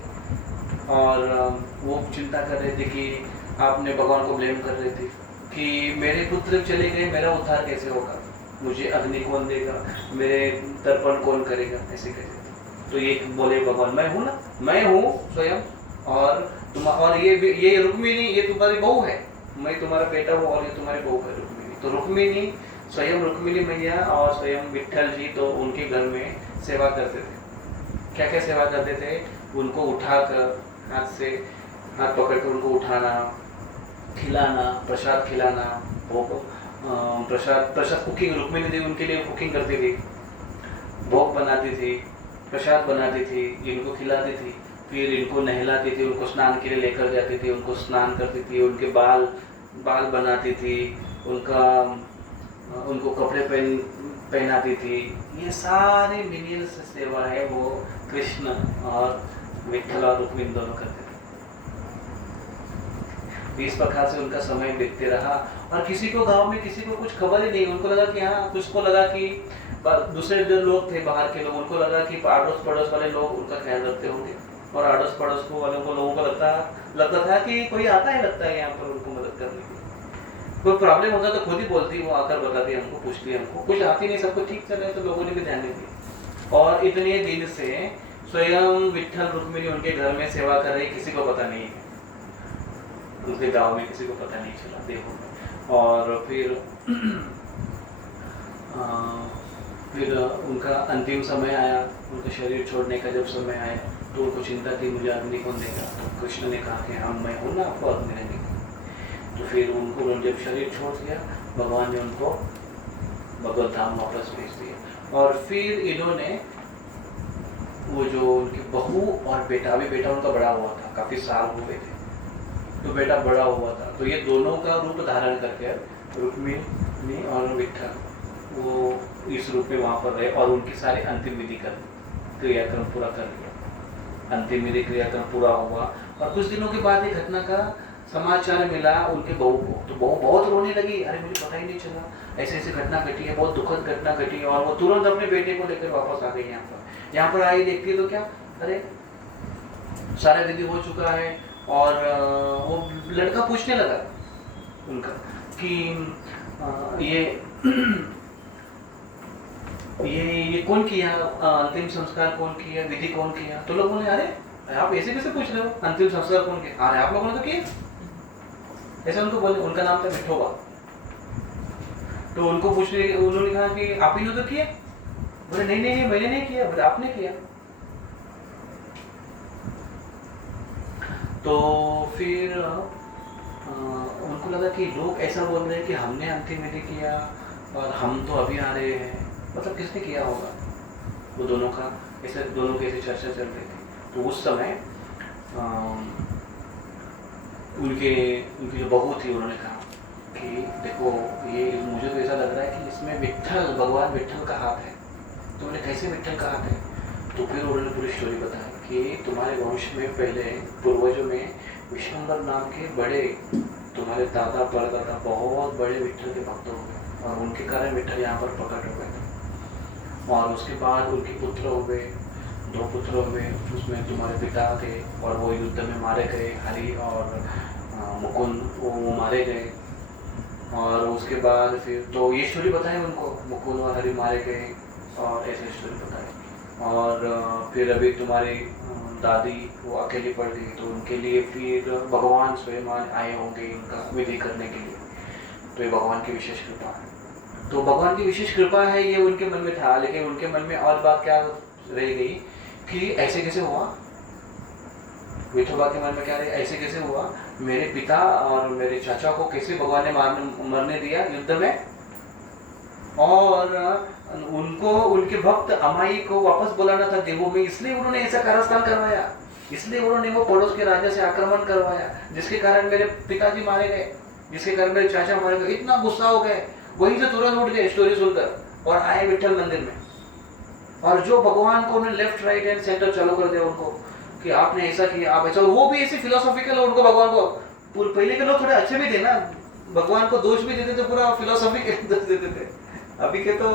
और वो चिंता कर रहे थे कि आपने भगवान को ब्लेम कर रहे थे कि मेरे पुत्र चले गए, मेरा उद्धार कैसे होगा, मुझे अग्नि कौन देगा, मेरे तर्पण कौन करेगा, ऐसे कैसे। तो ये बोले भगवान मैं हूँ ना, मैं हूँ स्वयं, और ये रुक्मिणी ये तुम्हारी बहू है, मैं तुम्हारा बेटा हूँ और ये तुम्हारी बहू है रुक्मिणी। तो रुक्मिणी स्वयं रुक्मिणी मैया और स्वयं विट्ठल जी तो उनके घर में सेवा करते थे। क्या क्या सेवा करते थे, उनको उठाकर हाथ पकड़ कर उनको उठाना, खिलाना, प्रसाद खिलाना, भोग प्रसाद कुकिंग, रुक्मिणी देवी उनके लिए कुकिंग करती थी, भोग बनाती थी, प्रसाद बनाती थी, इनको खिलाती थी, फिर इनको नहलाती थी, उनको स्नान के लिए लेकर जाती थी, उनको स्नान करती थी, उनके बाल बनाती थी, उनको कपड़े पहनाती थी। ये सारी मिनियल्स सेवा है वो कृष्ण और विट्ठल और रुक्मिणी दोनों करते थे। इस प्रकार से उनका समय बीतते रहा और किसी को गांव में किसी को कुछ खबर ही नहीं। उनको लगा कि हाँ, कुछ को लगा कि दूसरे जो लोग थे बाहर के लोग, उनको लगा कि अड़ोस पड़ोस वाले लोग उनका ख्याल रखते होंगे और अड़ोस पड़ोस वालों को लोगों को लगता था कि कोई आता है, लगता है यहाँ पर उनको मदद करने के लिए। कोई प्रॉब्लम होता तो खुद ही बोलती, वो आकर बताती हमको, पूछती हमको, कुछ आती नहीं, सबको ठीक चल रहा है तो लोगों ने भी ध्यान नहीं दिया। और इतने दिन से स्वयं विट्ठल रुक्मिणी उनके घर में सेवा कर रही, किसी को पता नहीं है, उनके गांव में किसी को पता नहीं चला, देखो। और फिर उनका अंतिम समय आया, उनका शरीर छोड़ने का जब समय आया तो उनको चिंता थी मुझे अग्नि कौन देगा। तो कृष्ण ने कहा कि हाँ मैं हूँ ना आपको अग्नि देने की। तो फिर उनको जब शरीर छोड़ दिया, भगवान ने उनको भगवत धाम वापस भेज दिया। और फिर इन्होंने वो जो उनकी बहू और बेटा, अभी बेटा उनका बड़ा हुआ था, काफ़ी साल हुए थे, तो बेटा बड़ा हुआ था, तो ये दोनों का रूप धारण करके रुक्मिणी और विट्ठल वो इस रूप में वहाँ पर रहे और उनकी सारी अंतिम विधि क्रियाक्रम पूरा कर लिया। अंतिम विधि क्रियाक्रम पूरा हुआ और कुछ दिनों के बाद एक घटना का समाचार मिला उनके बहू को। तो बहू बहुत रोने लगी, अरे मुझे पता ही नहीं चला, ऐसे ऐसे घटना घटी है, बहुत दुखद घटना घटी है। और वो तुरंत अपने बेटे को लेकर वापस आ गई यहाँ पर आई, देखती है तो क्या, अरे सारा विधि हो चुका है। और वो लड़का पूछने लगा उनका कि ये कौन किया, अंतिम संस्कार कौन किया, विधि कौन किया। तो लोग बोले अरे आप ऐसे कैसे पूछ रहे हो, अंतिम संस्कार कौन किया, अरे आप लोगों ने तो किया, ऐसे उनको बोले। उनका नाम था विठोबा। तो उनको पूछने, उन्होंने कहा कि आप ही ने तो किया। बोले नहीं मैंने नहीं किया, बोले आपने किया। तो फिर उनको लगा कि लोग ऐसा बोल रहे हैं कि हमने अंतिम विधि किया और हम तो अभी आ रहे हैं, मतलब किसने किया होगा। वो दोनों की ऐसी चर्चा चल रही थी। तो उस समय उनकी जो बहू थी, उन्होंने कहा कि देखो ये मुझे तो ऐसा लग रहा है कि इसमें भगवान विट्ठल का हाथ है। तो उन्हें कैसे विट्ठल का हाथ है। तो फिर उन्होंने पूरी स्टोरी बताई कि तुम्हारे वंश में पहले पूर्वजों में विश्वम्भर नाम के बड़े तुम्हारे दादा परदादा बहुत बड़े विठल के भक्त हो गए और उनके कारण विठल यहाँ पर प्रकट हो गए थे। और उसके बाद उनके पुत्र हुए, 2 पुत्र हुए, उसमें तुम्हारे पिता थे और वो युद्ध में मारे गए, हरि और मुकुंद वो मारे गए। और उसके बाद फिर तो ये स्टोरी बताए उनको, मुकुंद और हरि मारे गए और ऐसे स्टोरी बताए। और फिर अभी तुम्हारी दादी वो अकेली पड़ गई तो उनके लिए फिर भगवान स्वयं आए होंगे उनका विधि करने के लिए। तो ये भगवान की विशेष कृपा है। तो भगवान की विशेष कृपा है ये उनके मन में था, लेकिन उनके मन में और बात क्या रह गई कि ऐसे कैसे हुआ, विठोबा के मन में क्या रहे, ऐसे कैसे हुआ, मेरे पिता और मेरे चाचा को कैसे भगवान ने मरने दिया युद्ध में, और उनको उनके भक्त अमाई को वापस बुलाना था देवों में, इसलिए उन्होंने ऐसा कारस्थान करवाया, इसलिए उन्होंने वो पड़ोस के राजा से आक्रमण करवाया, जिसके कारण मेरे पिताजी मारे गए, जिसके कारण मेरे चाचा मारे गए। इतना गुस्सा हो गए, वहीं से तुरंत उठ गए स्टोरी सुनकर और आए विठल मंदिर में। और जो भगवान को उन्होंने लेफ्ट राइट एंड सेंटर चालू कर दिया उनको कि आपने ऐसा किया, आप ऐसा, वो भी ऐसे फिलोसॉफिकल उनको भगवान को, पहले के लोग थोड़े अच्छे भी थे ना, भगवान को दोष भी देते थे, पूरा फिलोसॉफी के दोष देते थे, अभी के तो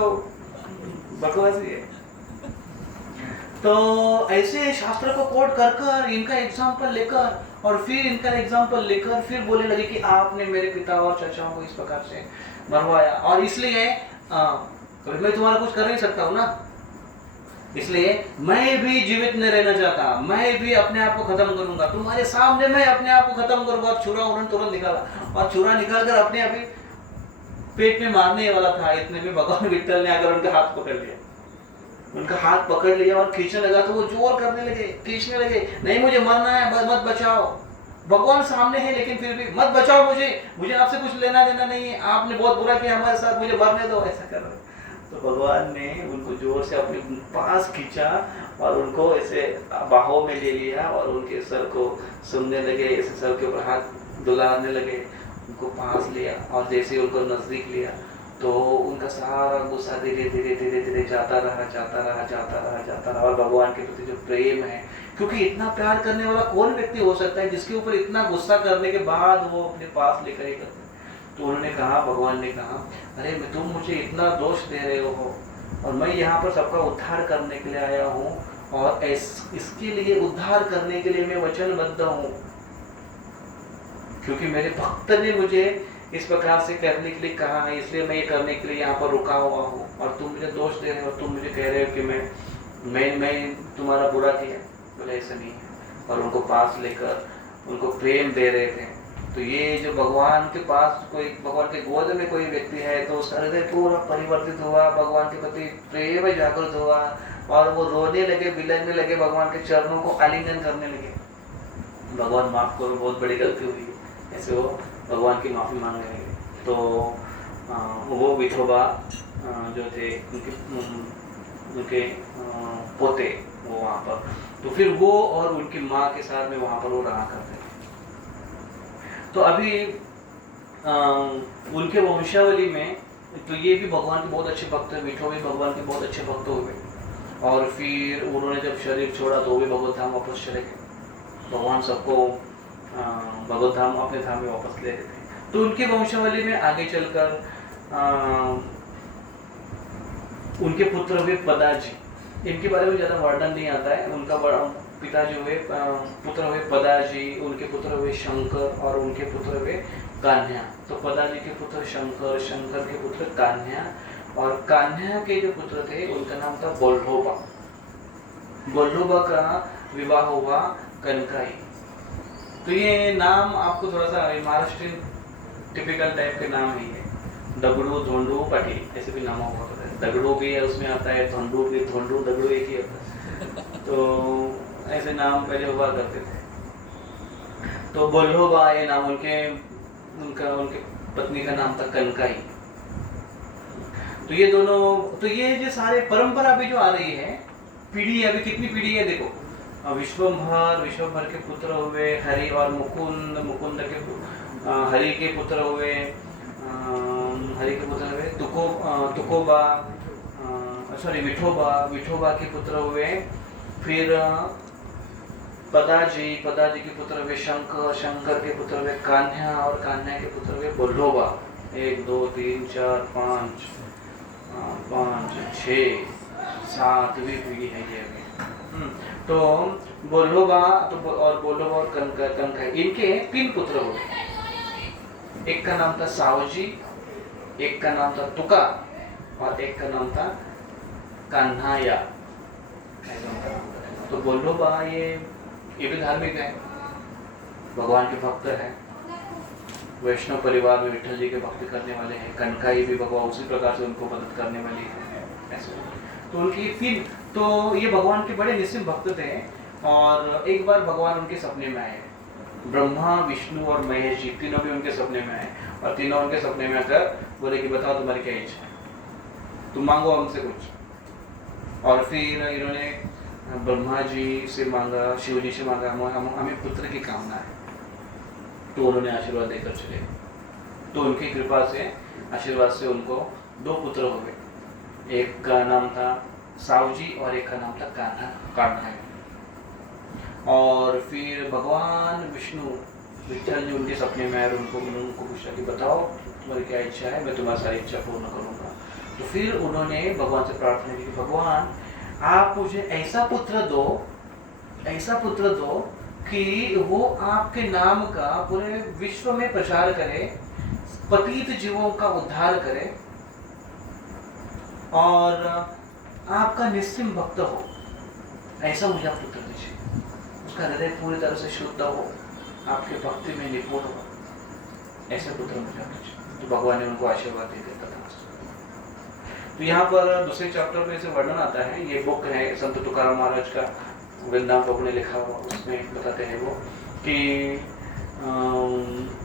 बकवास ही है। तो ऐसे शास्त्र को कोट कर कर इनका एग्जाम्पल लेकर और फिर इनका एग्जाम्पल लेकर फिर बोलने लगे कि आपने मेरे पिता और चाचाओं को इस प्रकार से मरवाया और इसलिए मैं तुम्हारा कुछ कर नहीं सकता हूँ ना, इसलिए मैं भी जीवित नहीं रहना चाहता, मैं भी अपने आप को खत्म करूंगा, तुम्हारे सामने मैं अपने आप को खत्म करूंगा। छुरा उन्होंने तुरंत निकाला और छुरा निकाल कर अपने आप ही पेट में मारने वाला था, इतने में भगवान विठल ने आकर उनका हाथ पकड़ लिया, उनका हाथ पकड़ लिया और खींचने लगा। तो वो जोर करने लगे, खींचने लगे, नहीं मुझे मरना है, मत बचाओ, भगवान सामने है लेकिन फिर भी मत बचाओ, मुझे आपसे कुछ लेना देना नहीं है, आपने बहुत बुरा किया हमारे साथ, मुझे मरने दो, ऐसा कर रहे। तो भगवान ने उनको जोर से अपने पास खींचा और उनको ऐसे बाहों में ले लिया और उनके सर को सुनने लगे, ऐसे सर के ऊपर हाथ दुलारने लगे, उनको पास लिया और जैसे उनको नजदीक लिया तो उनका सारा गुस्सा धीरे धीरे धीरे धीरे जाता रहा और भगवान के प्रति जो प्रेम है, क्योंकि इतना प्यार करने वाला कौन व्यक्ति हो सकता है जिसके ऊपर इतना गुस्सा करने के बाद वो अपने पास लेकर ही करते। तो उन्होंने कहा, भगवान ने कहा, अरे तुम मुझे इतना दोष दे रहे हो और मैं यहाँ पर सबका उद्धार करने के लिए आया हूँ और इसके लिए उद्धार करने के लिए मैं वचनबद्ध हूँ, क्योंकि मेरे भक्त ने मुझे इस प्रकार से करने के लिए कहा है, इसलिए मैं ये करने के लिए यहाँ पर रुका हुआ हूँ और तुम मुझे दोष दे रहे हो, तुम मुझे कह रहे हो कि मैं तुम्हारा बुरा किया। बोले ऐसा नहीं है, और उनको पास लेकर उनको प्रेम दे रहे थे। तो ये जो भगवान के पास कोई, भगवान के गोद में कोई व्यक्ति है तो उसका हृदय पूरा परिवर्तित हुआ, भगवान के प्रति प्रेम जागृत हुआ और वो रोने लगे, बिलखने लगे, भगवान के चरणों को आलिंगन करने लगे, भगवान माफ करो, बहुत बड़ी गलती हुई, ऐसे वो भगवान की माफी मांगने लगे। तो वो विठोबा जो थे उनके पोते वो वहाँ पर, तो फिर वो और उनकी माँ के साथ में वहाँ पर वो रहा करते थे। तो अभी उनके वंशावली में तो ये भी भगवान के बहुत अच्छे भक्त हैं, विठोबा भी भगवान के बहुत अच्छे भक्त हुए और फिर उन्होंने जब शरीर छोड़ा तो भी भगवत धाम वापस चले गए। भगवान सबको भगवत धाम अपने धाम में वापस ले गए थे। तो उनके वंशावली में आगे चलकर उनके पुत्र हुए पदाजी, इनके बारे में ज़्यादा वर्णन नहीं आता है। उनका पिताजी हुए पुत्र हुए पदाजी, उनके पुत्र हुए शंकर और उनके पुत्र हुए कान्हा। तो पदाजी के पुत्र शंकर, शंकर के पुत्र कान्हा और कान्हा के जो पुत्र थे उनका नाम था बोल्ढोबा। बोल्ढोबा का विवाह हुआ कनकाई। तो ये नाम आपको थोड़ा सा महाराष्ट्रियन टिपिकल टाइप के नाम ही है, दगड़ू, धोंडू, पाटिल, ऐसे भी नाम हुआ करता है। दगड़ू भी है उसमें आता है, धोंडू भी, धोंडू दगड़ू एक ही होता है। तो ऐसे नाम पहले हुआ करते थे। तो बोल्ढोबा ये नाम उनके पत्नी का नाम था कनकाई। तो ये दोनों, तो ये जो सारे परंपरा भी जो आ रही है, पीढ़ी अभी कितनी पीढ़ी है देखो, विश्वभर के पुत्र हुए हरि और मुकुंद, मुकुंद के हरि के पुत्र हुए, तुकोबा, सॉरी विठोबा, विठोबा के पुत्र हुए, फिर पदाजी के पुत्र हुए शंकर के पुत्र हुए कान्हा, और कान्हा के पुत्र हुए बल्लोबा। 1 2 3 4 5 6 7वीं पीढ़ी है ये अभी। तो बल्लोबा और कनका इनके 3 पुत्र हुए। एक का नाम था सावजी, एक का नाम था तुका, और एक का नाम था कान्हाया। तो बल्लोबा ये भी धार्मिक है, भगवान के भक्त है, वैष्णव परिवार में विठल जी के भक्ति करने वाले हैं। कनकाई भी भगवान उसी प्रकार से उनको मदद करने वाली है ऐसे। तो उनकी 3, तो ये भगवान के बड़े निस्सिम भक्त थे। और एक बार भगवान उनके सपने में आए, ब्रह्मा विष्णु और महेश जी तीनों भी उनके सपने में आए, और तीनों उनके सपने में आकर बोले कि बताओ तुम्हारी क्या इच्छा है, तुम मांगो हमसे कुछ। और फिर इन्होंने ब्रह्मा जी से मांगा, शिव जी से मांगा, हमें पुत्र की कामना है। तो उन्होंने आशीर्वाद देकर चले। तो उनकी कृपा से, आशीर्वाद से उनको 2 पुत्र हो गए। एक का नाम था सावजी और एक का नाम था कान्हा। और फिर भगवान विष्णु विठल जी उनके सपने में आए और उनको पूछा कि बताओ तुम्हारी क्या इच्छा है, मैं तुम्हारी सारी इच्छा पूर्ण करूंगा। तो फिर उन्होंने भगवान से प्रार्थना की कि भगवान आप मुझे ऐसा पुत्र दो कि वो आपके नाम का पूरे विश्व में प्रचार करे, पतित जीवों का उद्धार करे, और आपका निस्सिम भक्त हो। ऐसा मुझे आप पुत्र दीजिए, उसका हृदय पूरी तरह से शुद्ध हो, आपके भक्ति में निपुण हो, ऐसे पुत्र मुझे आप दीजिए। तो भगवान ने उनको आशीर्वाद दे दिया। तो यहाँ पर दूसरे चैप्टर में इसे वर्णन आता है। ये बुक है संत तुकाराम महाराज का, वृंदावन प्रभु ने लिखा हुआ। उसमें बताते हैं वो कि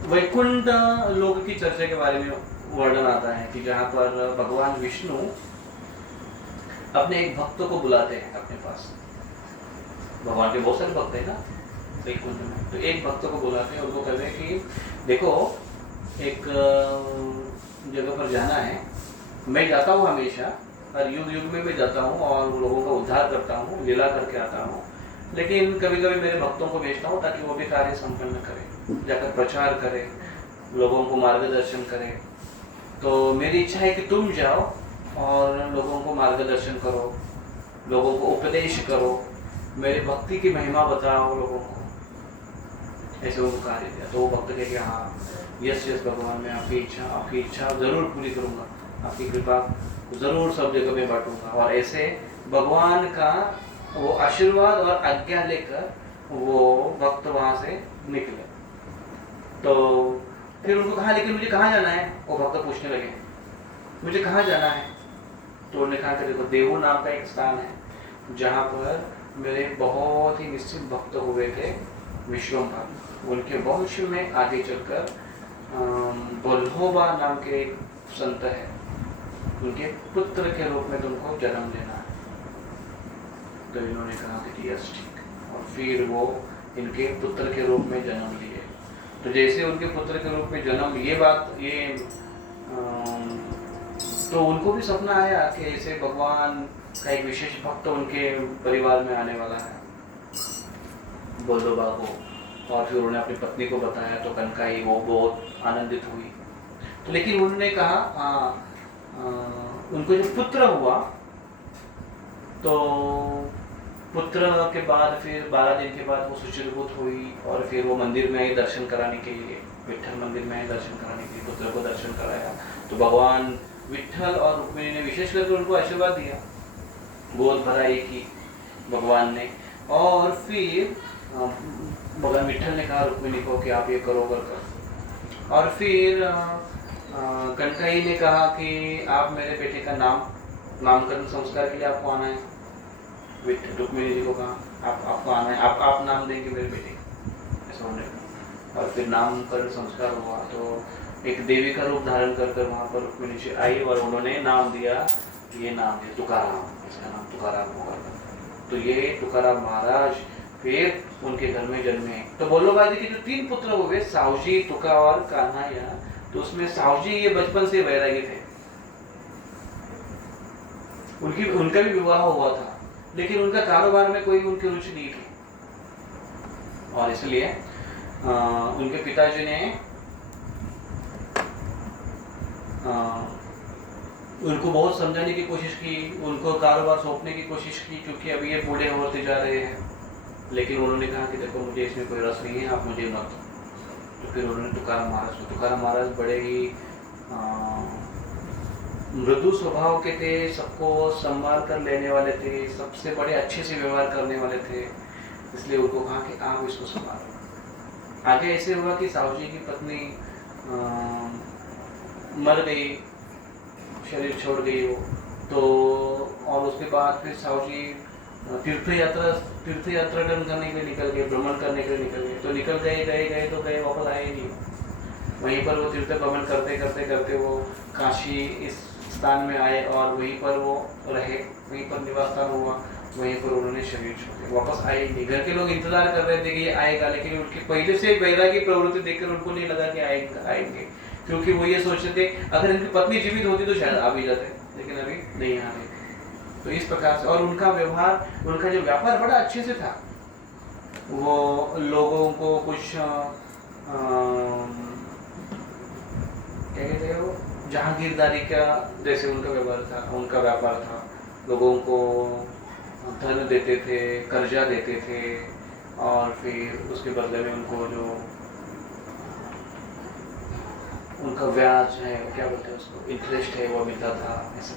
वैकुंठ लोक की चर्चा के बारे में वर्णन आता है कि जहाँ पर भगवान विष्णु अपने एक भक्त को बुलाते हैं अपने पास। भगवान के बहुत सारे भक्त हैं ना वैकुंठ में, तो एक भक्त को बुलाते हैं, उनको कहते हैं कि देखो एक जगह पर जाना है, मैं जाता हूँ हमेशा, और युग युग में मैं जाता हूँ और लोगों का उद्धार करता हूँ, लीला करके आता हूँ, लेकिन कभी कभी मेरे भक्तों को भेजता हूँ ताकि वो भी कार्य संपन्न करें, जाकर प्रचार करें, लोगों को मार्गदर्शन करें। तो मेरी इच्छा है कि तुम जाओ और लोगों को मार्गदर्शन करो, लोगों को उपदेश करो, मेरे भक्ति की महिमा बताओ लोगों को। ऐसे उनको कार्य दिया। तो वो भक्त कहे कि हाँ यस भगवान, मैं आपकी इच्छा जरूर पूरी करूँगा, आपकी कृपा जरूर सब जगह में बांटूंगा। और ऐसे भगवान का वो आशीर्वाद और आज्ञा लेकर वो भक्त वहां से निकले। तो फिर उनको कहा लेकिन मुझे कहाँ जाना है, वो भक्त पूछने लगे मुझे कहाँ जाना है। तो उन्होंने कहा कि देखो देवो नाम का एक स्थान है जहाँ पर मेरे बहुत ही निश्चित भक्त हुए थे विश्वम्भर, उनके वंश में आगे चलकर बल्होबा नाम के एक संत है, उनके पुत्र के रूप में तुमको जन्म लेना है। तो इन्होंने कहा कि यस ठीक, और फिर वो इनके पुत्र के रूप में जन्म लिए। तो जैसे उनके पुत्र के रूप में जन्म ये तो उनको भी सपना आया कि ऐसे भगवान का एक विशेष भक्त उनके परिवार में आने वाला है, बल्लोबा को। और फिर उन्होंने अपनी पत्नी को बताया तो कनकाई वो बहुत आनंदित हुई। तो लेकिन उन्होंने कहा उनको जो पुत्र हुआ, तो पुत्र के बाद फिर 12 दिन के बाद वो सुचिरभूत हुई, और फिर वो मंदिर में आई दर्शन कराने के लिए, विठल मंदिर में आई दर्शन कराने के लिए, पुत्र को दर्शन कराया। तो भगवान विठल और रुक्मिणी ने विशेष करके उनको आशीर्वाद दिया, गोद भराई की भगवान ने। और फिर भगवान विठल ने कहा रुक्मिणी को कि आप ये करो कर। और फिर कनकाई ने कहा कि आप मेरे बेटे का नामकरण संस्कार के लिए आपको आना है। रुक्मिणी जी को कहा आपको आना है, आप नाम देंगे मेरे बेटे का, ऐसा उन्होंने कहा। और फिर नामकरण संस्कार हुआ तो एक देवी का रूप धारण कर वहाँ पर रुक्मिणी जी आई और उन्होंने नाम दिया, ये नाम है तुकाराम, इसका नाम तुकाराम होगा। तो ये तुकाराम महाराज फिर उनके घर में जन्मे। तो बल्लोबा जी के जो 3 पुत्र हुए, सावजी, तुका और कान्हाया, तो उसमें सावजी ये बचपन से वैरागी थे, उनका भी विवाह हुआ था, लेकिन उनका कारोबार में कोई उनकी रुचि नहीं थी। और इसलिए उनके पिताजी ने उनको बहुत समझाने की कोशिश की, उनको कारोबार सौंपने की कोशिश की, क्योंकि अभी ये बूढ़े होते जा रहे हैं। लेकिन उन्होंने कहा कि देखो मुझे इसमें कोई रस नहीं है, आप मुझे मत। तो फिर उन्होंने तुकाराम महाराज बड़े ही मृदु स्वभाव के थे, सबको संभाल कर लेने वाले थे, सबसे बड़े अच्छे से व्यवहार करने वाले थे। इसलिए उनको कहा कि आप इसको संभालो। आगे ऐसे हुआ कि साहू जी की पत्नी मर गई, शरीर छोड़ गई वो। तो और उसके बाद फिर साहू जी तीर्थ यात्रा करने के लिए निकल गए, भ्रमण करने के लिए निकल गए। तो निकल गए वापस आए नहीं। वहीं पर वो तीर्थ भ्रमण करते करते वो काशी इस स्थान में आए और वहीं पर वो रहे, वहीं पर निवास स्थान हुआ, वहीं पर उन्होंने शरीर छोड़े, वापस आए नहीं। घर के लोग इंतजार कर रहे थे कि ये आएगा, लेकिन उनकी पहले से वैरागी प्रवृत्ति देखकर उनको नहीं लगा कि आएंगे, क्योंकि वो ये सोचते थे अगर इनकी पत्नी जीवित होती तो शायद आ भी जाते, लेकिन अभी नहीं आ रहे। तो इस प्रकार से, और उनका व्यवहार, उनका जो व्यापार बड़ा अच्छे से था। वो लोगों को कुछ क्या कहते हैं वो जहांगीरदारी का जैसे उनका व्यवहार था, उनका व्यापार था। लोगों को धन देते थे, कर्जा देते थे, और फिर उसके बदले में उनको जो उनका ब्याज है, क्या बोलते हैं उसको, इंटरेस्ट है, वो मिलता था ऐसा।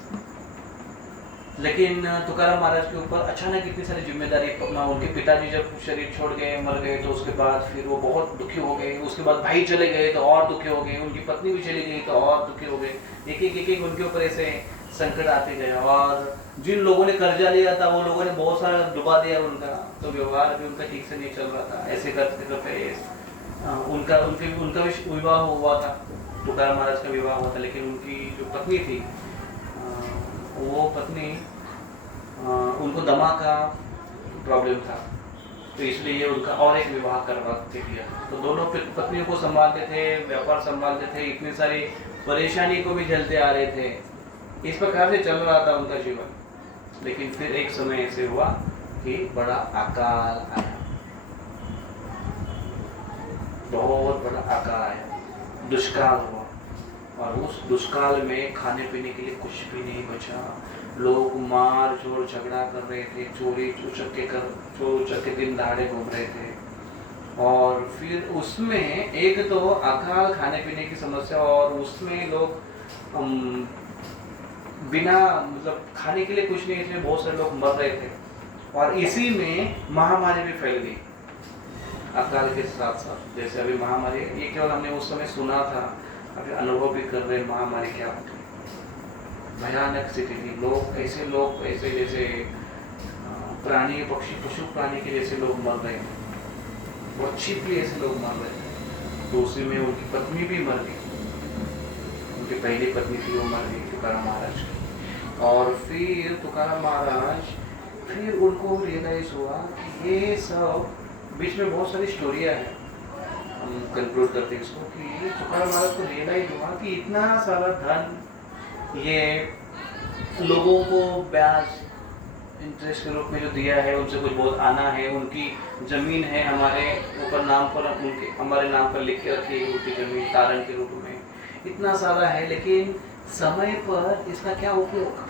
लेकिन तुकाराम महाराज के ऊपर अचानक इतनी सारी जिम्मेदारी, उनके पिताजी जब शरीर छोड़ गए, मर गए, तो उसके बाद फिर वो बहुत दुखी हो गए। उसके बाद भाई चले गए तो और दुखी हो गए, उनकी पत्नी भी चली गई तो और दुखी हो गए। एक एक उनके ऊपर ऐसे संकट आते गए, और जिन लोगों ने कर्जा लिया था वो लोगों ने बहुत सारा डुबा दिया उनका, तो व्यवहार भी उनका ठीक से नहीं चल रहा था। ऐसे करते करते उनका भी विवाह हुआ था, तुकाराम महाराज का विवाह हुआ था, लेकिन उनकी जो पत्नी थी वो पत्नी उनको दमा का प्रॉब्लम था, तो इसलिए उनका और एक विवाह करवा दिया। तो दोनों पत्नियों को संभालते थे, व्यापार संभालते थे, इतनी सारी परेशानी को भी झेलते आ रहे थे। इस प्रकार से चल रहा था उनका जीवन। लेकिन फिर एक समय ऐसे हुआ कि बड़ा अकाल आया, बहुत बड़ा अकाल आया, दुष्काल हुआ। और उस दुष्काल में खाने पीने के लिए कुछ भी नहीं बचा। लोग मार जोड़ झगड़ा कर रहे थे, चोरी चूचक के दिन दहाड़े घूम रहे थे। और फिर उसमें एक तो अकाल, खाने पीने की समस्या, और उसमें लोग बिना मतलब खाने के लिए कुछ नहीं, इसमें बहुत सारे लोग मर रहे थे। और इसी में महामारी भी फैल गई अकाल के साथ साथ। जैसे अभी महामारी, ये केवल हमने उस समय सुना था, अभी अनुभव भी कर रहे महामारी क्या होती है। भयानक स्थिति थी। लोग ऐसे जैसे प्राणी पक्षी, पशु प्राणी के जैसे लोग मर रहे थे, बहुत चीपली ऐसे लोग मर रहे थे। तो उसी में उनकी पत्नी भी मर गई, उनकी पहली पत्नी थी वो मर गई, तुकाराम महाराज की। और फिर तुकाराम महाराज, फिर उनको रियलाइज हुआ कि ये सब बीच में बहुत सारी स्टोरियाँ हैं, हम कंक्लूड करते हैं इसको, कि तुकाराम महाराज को रियलाइज हुआ कि इतना सारा धन ये लोगों को ब्याज इंटरेस्ट के रूप में जो दिया है, उनसे कुछ बहुत आना है, उनकी जमीन है हमारे ऊपर नाम पर, उनके हमारे नाम पर लिख के रखी है उनकी जमीन तारण के रूप में, इतना सारा है, लेकिन समय पर इसका क्या उपयोग।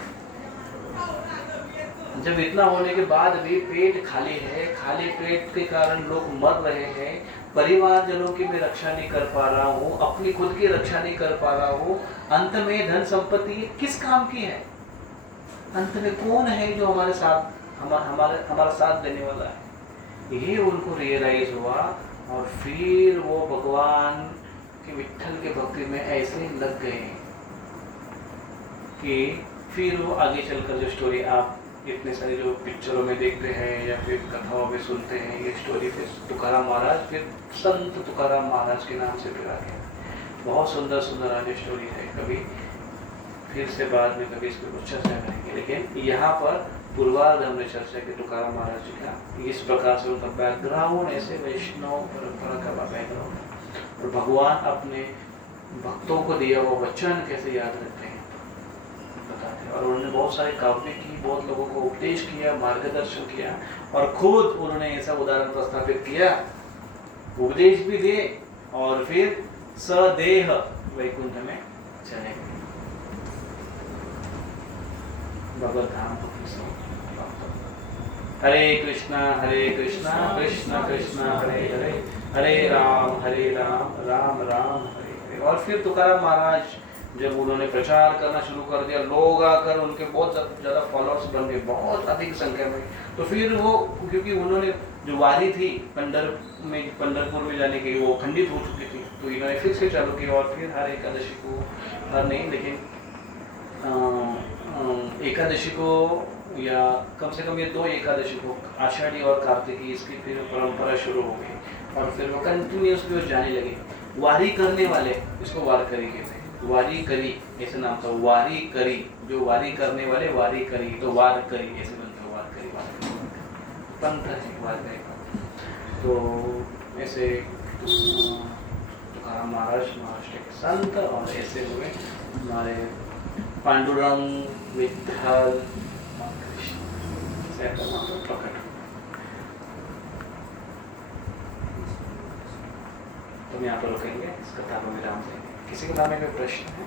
जब इतना होने के बाद भी पेट खाली है, खाली पेट के कारण लोग मर रहे हैं, परिवारजनों की मैं रक्षा नहीं कर पा रहा हूँ, अपनी खुद की रक्षा नहीं कर पा रहा हूँ, अंत में धन संपत्ति किस काम की है? अंत में कौन है जो हमारे साथ हमारा साथ देने वाला है? ये उनको रियलाइज हुआ। और फिर वो भगवान के विठ्ठल के भक्ति में ऐसे लग गए कि फिर वो आगे चलकर जो स्टोरी आप इतने सारे जो पिक्चरों में देखते हैं या फिर कथाओं में सुनते हैं, ये स्टोरी फिर तुकाराम महाराज, फिर संत तुकाराम महाराज के नाम से फिर आ गया। बहुत सुंदर सुंदर आगे स्टोरी है, कभी फिर से बाद में कभी इसको कुछ चर्चा करेंगे। लेकिन यहाँ पर पूर्वार्ध हमने चर्चा की तुकाराम महाराज जी का, इस प्रकार से उनका बैकग्राउंड ऐसे वैष्णव परंपरा का बैकग्राउंड है, और भगवान अपने भक्तों को दिया हुआ वचन कैसे याद रखते हैं बताते हैं। और उन्होंने बहुत सारे काव्य की, बहुत लोगों को उपदेश किया, मार्गदर्शन किया, और खुद उन्होंने ऐसा उदाहरण प्रस्थापित किया उपदेश भी दे और फिर सदेह वैकुंठ में चले गए। भगवत धाम को हरे कृष्णा कृष्ण कृष्ण हरे हरे, हरे राम राम राम हरे हरे। और फिर तुकाराम महाराज जब उन्होंने प्रचार करना शुरू कर दिया, लोग आकर उनके बहुत ज़्यादा फॉलोअर्स बन गए, बहुत अधिक संख्या में। तो फिर वो, क्योंकि उन्होंने जो वारी थी पंढरपुर में जाने की, वो खंडित हो चुकी थी, तो इन्होंने फिर से चालू की। और फिर हर एकादशी को, हर नहीं लेकिन एकादशी को, या कम से कम ये 2 एकादशी को, आषाढ़ी और कार्तिकी, इसकी फिर परंपरा शुरू हो गई। और फिर वो कंटिन्यूसली वो जाने लगे। वारी करने वाले इसको वारकरी कहते हैं, वारी करी ऐसे नाम था, वारी करी, जो वारी करने वाले वारी करी, तो वारकरी ऐसे बनता है, वारकरी पंथ है वारकरी। तो ऐसे तुकाराम महाराज महाराष्ट्र के संत, और ऐसे हुए हमारे पांडुरंग, विठल, कृष्ण प्रकट। तो हम यहाँ पर रुकेंगे, इस कथा को विराम देंगे। किसी के बारे में कोई प्रश्न है?